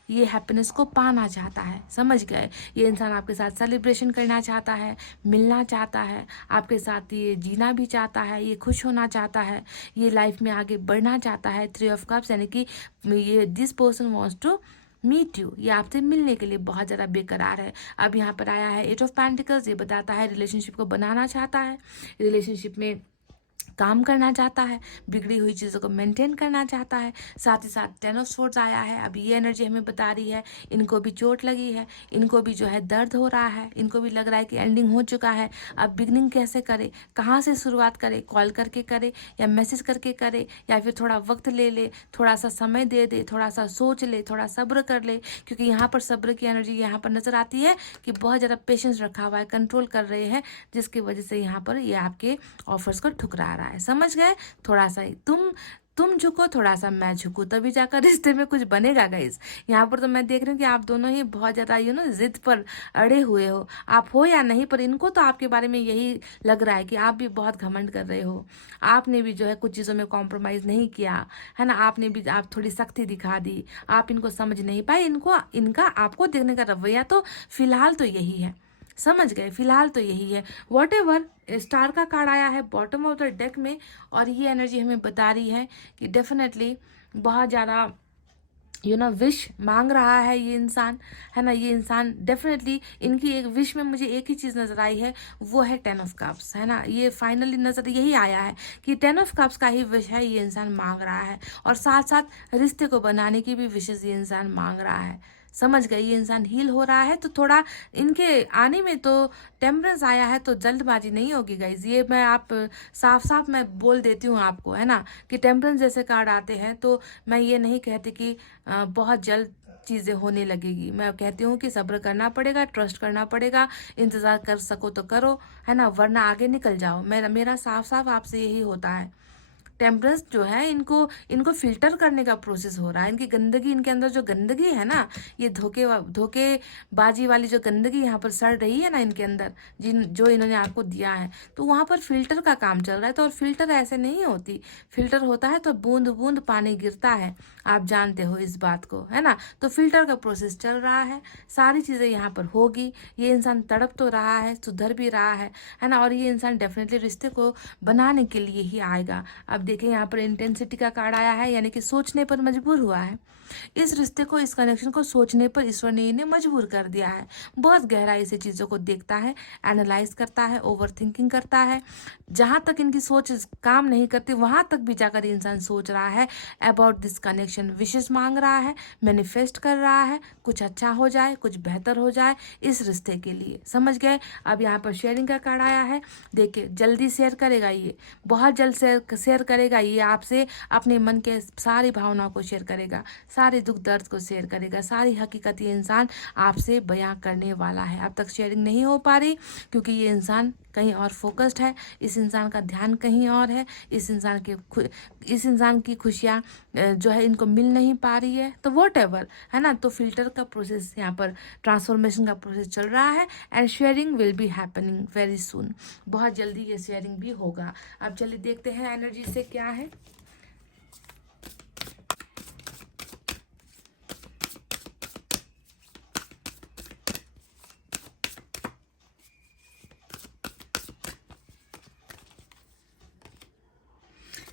ये हैप्पीनेस को पाना चाहता है, समझ गए। ये इंसान आपके साथ सेलिब्रेशन करना चाहता है, मिलना चाहता है, आपके साथ ये जीना भी चाहता है, ये खुश होना चाहता है, ये लाइफ में आगे बढ़ना चाहता है। 3 ऑफ कप्स, यानी कि ये this person wants to meet you, ये आपसे मिलने के लिए बहुत ज़्यादा बेकरार है। अब यहाँ पर आया है 8 ऑफ पेंटिकल्स, ये बताता है रिलेशनशिप को बनाना चाहता है, रिलेशनशिप में काम करना चाहता है, बिगड़ी हुई चीज़ों को मेंटेन करना चाहता है। साथ ही साथ 10 ऑफ स्वॉर्ड्स आया है। अब ये एनर्जी हमें बता रही है इनको भी चोट लगी है, इनको भी जो है दर्द हो रहा है, इनको भी लग रहा है कि एंडिंग हो चुका है। अब बिगनिंग कैसे करे, कहाँ से शुरुआत करे, कॉल करके करे या मैसेज करके करे, या फिर थोड़ा वक्त ले ले, थोड़ा सा समय दे दे, थोड़ा सा सोच ले, थोड़ा सब्र कर ले, क्योंकि यहाँ पर सब्र की एनर्जी यहाँ पर नजर आती है कि बहुत ज़्यादा पेशेंस रखा हुआ है, कंट्रोल कर रहे हैं, जिसकी वजह से यहाँ पर ये आपके ऑफर्स को ठुकरा रहा है, समझ गए। थोड़ा सा ही तुम झुको, थोड़ा सा मैं झुकूं, तभी जाकर रिश्ते में कुछ बनेगा गाइस। यहाँ पर तो मैं देख रही हूँ कि आप दोनों ही बहुत ज़्यादा जिद पर अड़े हुए हो, आप हो या नहीं, पर इनको तो आपके बारे में यही लग रहा है कि आप भी बहुत घमंड कर रहे हो, आपने भी जो है कुछ चीज़ों में कॉम्प्रोमाइज़ नहीं किया, है ना, आपने भी आप थोड़ी सख्ती दिखा दी, आप इनको समझ नहीं पाए, इनका आपको देखने का रवैया तो फिलहाल तो यही है, समझ गए, फिलहाल तो यही है। वॉट एवर, स्टार का कार्ड आया है बॉटम ऑफ द डेक में, और ये एनर्जी हमें बता रही है कि डेफिनेटली बहुत ज़्यादा विश मांग रहा है ये इंसान, है ना। ये इंसान डेफिनेटली, इनकी एक विश में मुझे एक ही चीज़ नज़र आई है, वो है 10 ऑफ कप्स, है ना। ये फाइनली नज़र यही आया है कि 10 ऑफ कप्स का ही विश है ये इंसान मांग रहा है, और साथ साथ रिश्ते को बनाने की भी विशेष ये इंसान मांग रहा है, समझ गए, ये इंसान हील हो रहा है, तो थोड़ा इनके आने में तो टेम्परेंस आया है, तो जल्दबाजी नहीं होगी गाइज। ये मैं आप साफ साफ मैं बोल देती हूँ आपको, है ना, कि टेम्परेंस जैसे कार्ड आते हैं तो मैं ये नहीं कहती कि बहुत जल्द चीजें होने लगेगी। मैं कहती हूँ कि सब्र करना पड़ेगा, ट्रस्ट करना पड़ेगा, इंतजार कर सको तो करो, है ना, वरना आगे निकल जाओ। मेरा साफ साफ आपसे यही होता है। टेम्परेंस जो है, इनको इनको फिल्टर करने का प्रोसेस हो रहा है। इनकी गंदगी, इनके अंदर जो गंदगी है ना, ये धोखेबाजी वाली जो गंदगी यहाँ पर सड़ रही है ना इनके अंदर, जो इन्होंने आपको दिया है, तो वहां पर फिल्टर का काम चल रहा है। तो और फिल्टर ऐसे नहीं होती, फिल्टर होता है तो बूंद बूंद पानी गिरता है, आप जानते हो इस बात को, है ना। तो फिल्टर का प्रोसेस चल रहा है, सारी चीजें यहाँ पर होगी। ये इंसान तड़प तो रहा है, सुधर भी रहा है ना, और ये इंसान डेफिनेटली रिश्ते को बनाने के लिए ही आएगा। अब देखिए यहाँ पर इंटेंसिटी का कार्ड आया है, यानी कि सोचने पर मजबूर हुआ है। इस रिश्ते को, इस कनेक्शन को सोचने पर ईश्वर ने इन्हें मजबूर कर दिया है। बहुत गहराई से चीज़ों को देखता है, एनालाइज करता है, ओवर थिंकिंग करता है। जहाँ तक इनकी सोच काम नहीं करती, वहाँ तक भी जाकर इंसान सोच रहा है अबाउट दिस कनेक्शन, विशेष मांग रहा है, मैनिफेस्ट कर रहा है, कुछ अच्छा हो जाए, कुछ बेहतर हो जाए इस रिश्ते के लिए। समझ गए। अब यहाँ पर शेयरिंग का कार्ड आया है। देखिए जल्दी शेयर करेगा ये, बहुत जल्द शेयर करेगा ये आपसे, अपने मन के सारी भावनाओं को शेयर करेगा, सारे दुख दर्द को शेयर करेगा, सारी हकीकत ये इंसान आपसे बयां करने वाला है। अब तक शेयरिंग नहीं हो पा रही क्योंकि ये इंसान कहीं और फोकस्ड है, इस इंसान का ध्यान कहीं और है, इस इंसान की खुशियाँ जो है इनको मिल नहीं पा रही है, तो वॉट एवर, है ना। तो फिल्टर का प्रोसेस यहाँ पर, ट्रांसफॉर्मेशन का प्रोसेस चल रहा है, and sharing will be happening very soon. बहुत जल्दी ये शेयरिंग भी होगा। अब चलिए देखते हैं एनर्जी से क्या है।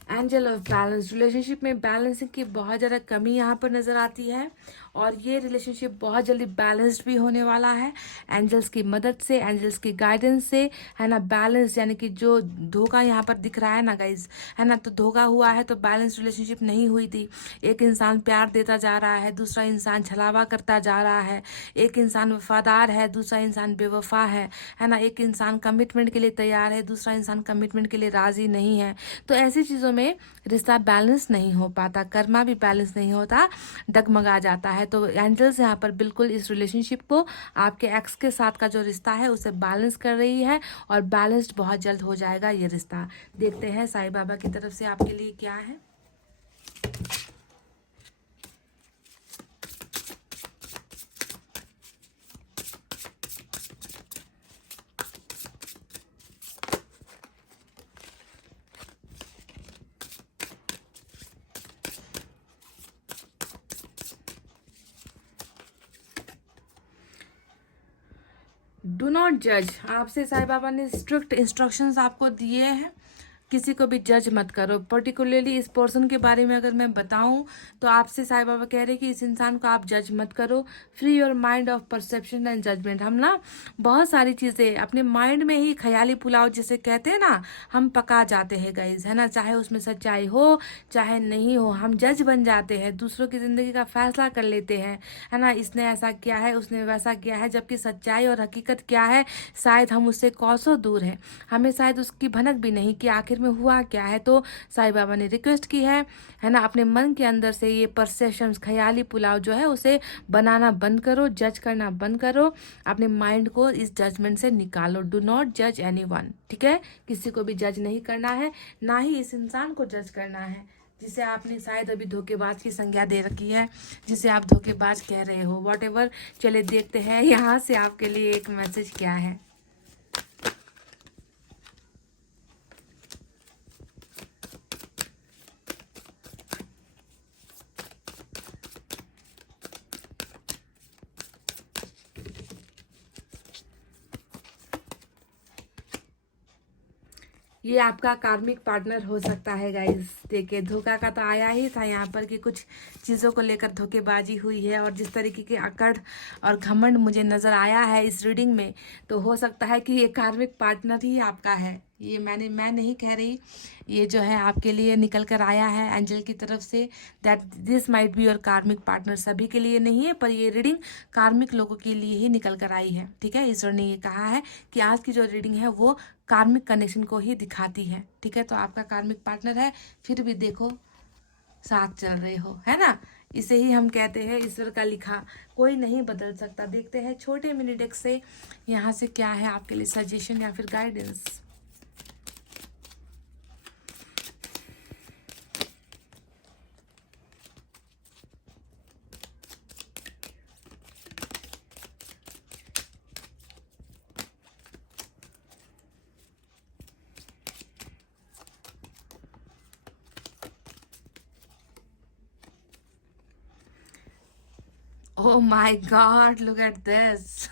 एंजल ऑफ बैलेंस, रिलेशनशिप में बैलेंसिंग की बहुत ज़्यादा कमी यहाँ पर नज़र आती है, और ये रिलेशनशिप बहुत जल्दी बैलेंस्ड भी होने वाला है एंजल्स की मदद से, एंजल्स की गाइडेंस से, है ना। बैलेंस यानी कि जो धोखा यहाँ पर दिख रहा है ना गाइज, है ना, तो धोखा हुआ है, तो बैलेंस रिलेशनशिप नहीं हुई थी। एक इंसान प्यार देता जा रहा है, दूसरा इंसान छलावा करता जा रहा है। एक इंसान वफादार है, दूसरा इंसान बेवफा है ना। एक इंसान कमिटमेंट के लिए तैयार है, दूसरा इंसान कमिटमेंट के लिए राजी नहीं है। तो ऐसी चीज़ों में रिश्ता बैलेंस नहीं हो पाता, कर्मा भी बैलेंस नहीं होता, डगमगा जाता है। तो एंजल्स यहाँ पर बिल्कुल इस रिलेशनशिप को, आपके एक्स के साथ का जो रिश्ता है उसे बैलेंस कर रही है, और बैलेंस्ड बहुत जल्द हो जाएगा ये रिश्ता। देखते हैं साईं बाबा की तरफ से आपके लिए क्या है। डू नॉट जज, आपसे साईं बाबा ने स्ट्रिक्ट इंस्ट्रक्शंस आपको दिए हैं, किसी को भी जज मत करो। पर्टिकुलरली इस पर्सन के बारे में अगर मैं बताऊं तो आपसे साईं बाबा कह रहे हैं कि इस इंसान को आप जज मत करो। Free your mind of perception and judgement. हम ना बहुत सारी चीज़ें अपने माइंड में ही, ख्याली पुलाव जिसे कहते हैं ना, हम पका जाते हैं गाइज, है ना। चाहे उसमें सच्चाई हो चाहे नहीं हो, हम जज बन जाते हैं, दूसरों की ज़िंदगी का फैसला कर लेते हैं, है ना। इसने ऐसा किया है, उसने वैसा किया है, जबकि सच्चाई और हकीकत क्या है शायद हम उससे कोसों दूर हैं, हमें शायद उसकी भनक भी नहीं कि आखिर में हुआ क्या है। तो साईं बाबा ने रिक्वेस्ट की है ना, अपने मन के अंदर से ये परसेप्शन, ख्याली पुलाव जो है उसे बनाना बंद करो, जज करना बंद करो, अपने माइंड को इस जजमेंट से निकालो। डू नॉट जज एनीवन, ठीक है। किसी को भी जज नहीं करना है, ना ही इस इंसान को जज करना है जिसे आपने शायद अभी धोखेबाज की संज्ञा दे रखी है, जिसे आप धोखेबाज कह रहे हो, वॉट एवर। चले देखते हैं यहाँ से आपके लिए एक मैसेज क्या है। ये आपका कार्मिक पार्टनर हो सकता है गाइस। देखिए धोखा का तो आया ही था यहाँ पर कि कुछ चीज़ों को लेकर धोखेबाजी हुई है, और जिस तरीके के अकड़ और घमंड मुझे नज़र आया है इस रीडिंग में, तो हो सकता है कि ये कार्मिक पार्टनर ही आपका है, मैं नहीं कह रही, ये जो है आपके लिए निकल कर आया है एंजल की तरफ से, that this might be your कार्मिक पार्टनर। सभी के लिए नहीं है, पर ये रीडिंग कार्मिक लोगों के लिए ही निकल कर आई है। ठीक है, ईश्वर ने ये कहा है कि आज की जो रीडिंग है वो कार्मिक कनेक्शन को ही दिखाती है। ठीक है, तो आपका कार्मिक पार्टनर है, फिर भी देखो साथ चल रहे हो, है ना। इसे ही हम कहते हैं ईश्वर का लिखा, कोई नहीं बदल सकता। देखते हैं छोटे मिनी डेक से यहाँ से क्या है आपके लिए सजेशन या फिर guidance. Oh my God, look at this.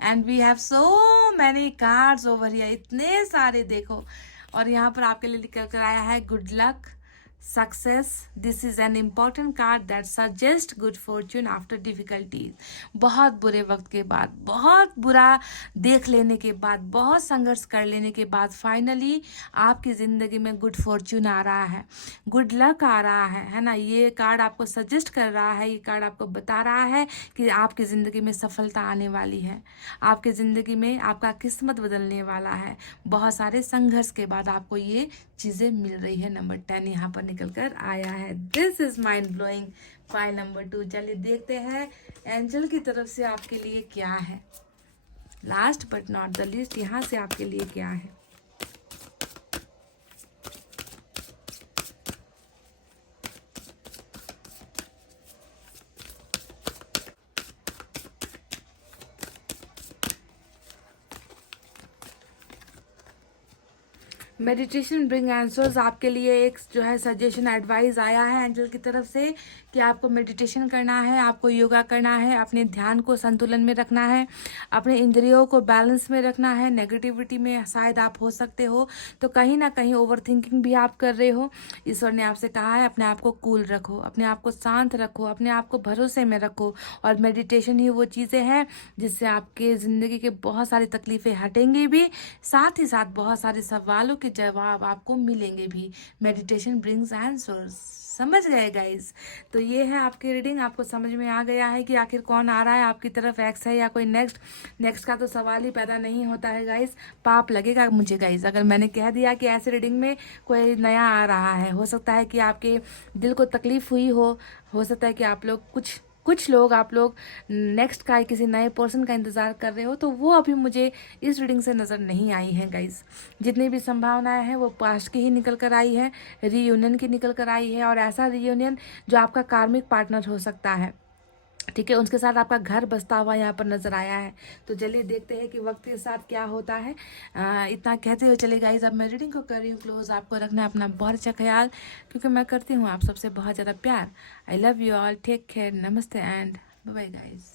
And we have so many cards over here. इतने सारे देखो, और यहाँ पर आपके लिए निकल कर आया है good luck, success. This is an important card that suggest good Fortune after difficulties. बहुत बुरे वक्त के बाद, बहुत बुरा देख लेने के बाद, बहुत संघर्ष कर लेने के बाद फाइनली आपकी ज़िंदगी में गुड फॉर्च्यून आ रहा है, गुड लक आ रहा है ना। ये कार्ड आपको सजेस्ट कर रहा है, ये कार्ड आपको बता रहा है कि आपकी ज़िंदगी में सफलता आने वाली है, आपकी ज़िंदगी में आपका किस्मत बदलने वाला है। बहुत सारे संघर्ष के बाद आपको ये चीज़ें मिल रही है। नंबर 10 यहाँ पर निकल कर आया है। This is mind blowing. File number 2, चलिए देखते हैं एंजल की तरफ से आपके लिए क्या है। Last but not the least, यहाँ से आपके लिए क्या है। मेडिटेशन ब्रिंग आंसर्स, आपके लिए एक जो है सजेशन एडवाइस आया है एंजल की तरफ से कि आपको मेडिटेशन करना है, आपको योगा करना है, अपने ध्यान को संतुलन में रखना है, अपने इंद्रियों को बैलेंस में रखना है। नेगेटिविटी में शायद आप हो सकते हो, तो कहीं ना कहीं ओवर थिंकिंग भी आप कर रहे हो। ईश्वर ने आपसे कहा है अपने आप को कूल रखो, अपने आप को शांत रखो, अपने आप को भरोसे में रखो, और मेडिटेशन ही वो चीज़ें हैं जिससे आपके ज़िंदगी के बहुत सारी तकलीफ़ें हटेंगी भी, साथ ही साथ बहुत सारे सवालों के जवाब आपको मिलेंगे भी। मेडिटेशन ब्रिंग्स आंसर्स, समझ गए गाइस। तो ये है आपकी रीडिंग। आपको समझ में आ गया है कि आखिर कौन आ रहा है आपकी तरफ, एक्स है या कोई नेक्स्ट का तो सवाल ही पैदा नहीं होता है गाइस। पाप लगेगा मुझे गाइस अगर मैंने कह दिया कि ऐसे रीडिंग में कोई नया आ रहा है। हो सकता है कि आपके दिल को तकलीफ हुई हो सकता है कि आप लोग कुछ लोग आप लोग नेक्स्ट का किसी नए पर्सन का इंतज़ार कर रहे हो, तो वो अभी मुझे इस रीडिंग से नज़र नहीं आई है गाइस। जितनी भी संभावनाएं हैं वो पास्ट की ही निकल कर आई है, रीयूनियन की निकल कर आई है, और ऐसा रीयूनियन जो आपका कार्मिक पार्टनर हो सकता है। ठीक है, उनके साथ आपका घर बसता हुआ यहाँ पर नजर आया है। तो चलिए देखते हैं कि वक्त के साथ क्या होता है। इतना कहते हुए चले गाइस, अब मैं रीडिंग को कर रही हूँ क्लोज। आपको रखना है अपना बहुत अच्छा ख्याल, क्योंकि मैं करती हूँ आप सबसे बहुत ज़्यादा प्यार। I love you all, take care, नमस्ते एंड बाय बाय गाइस।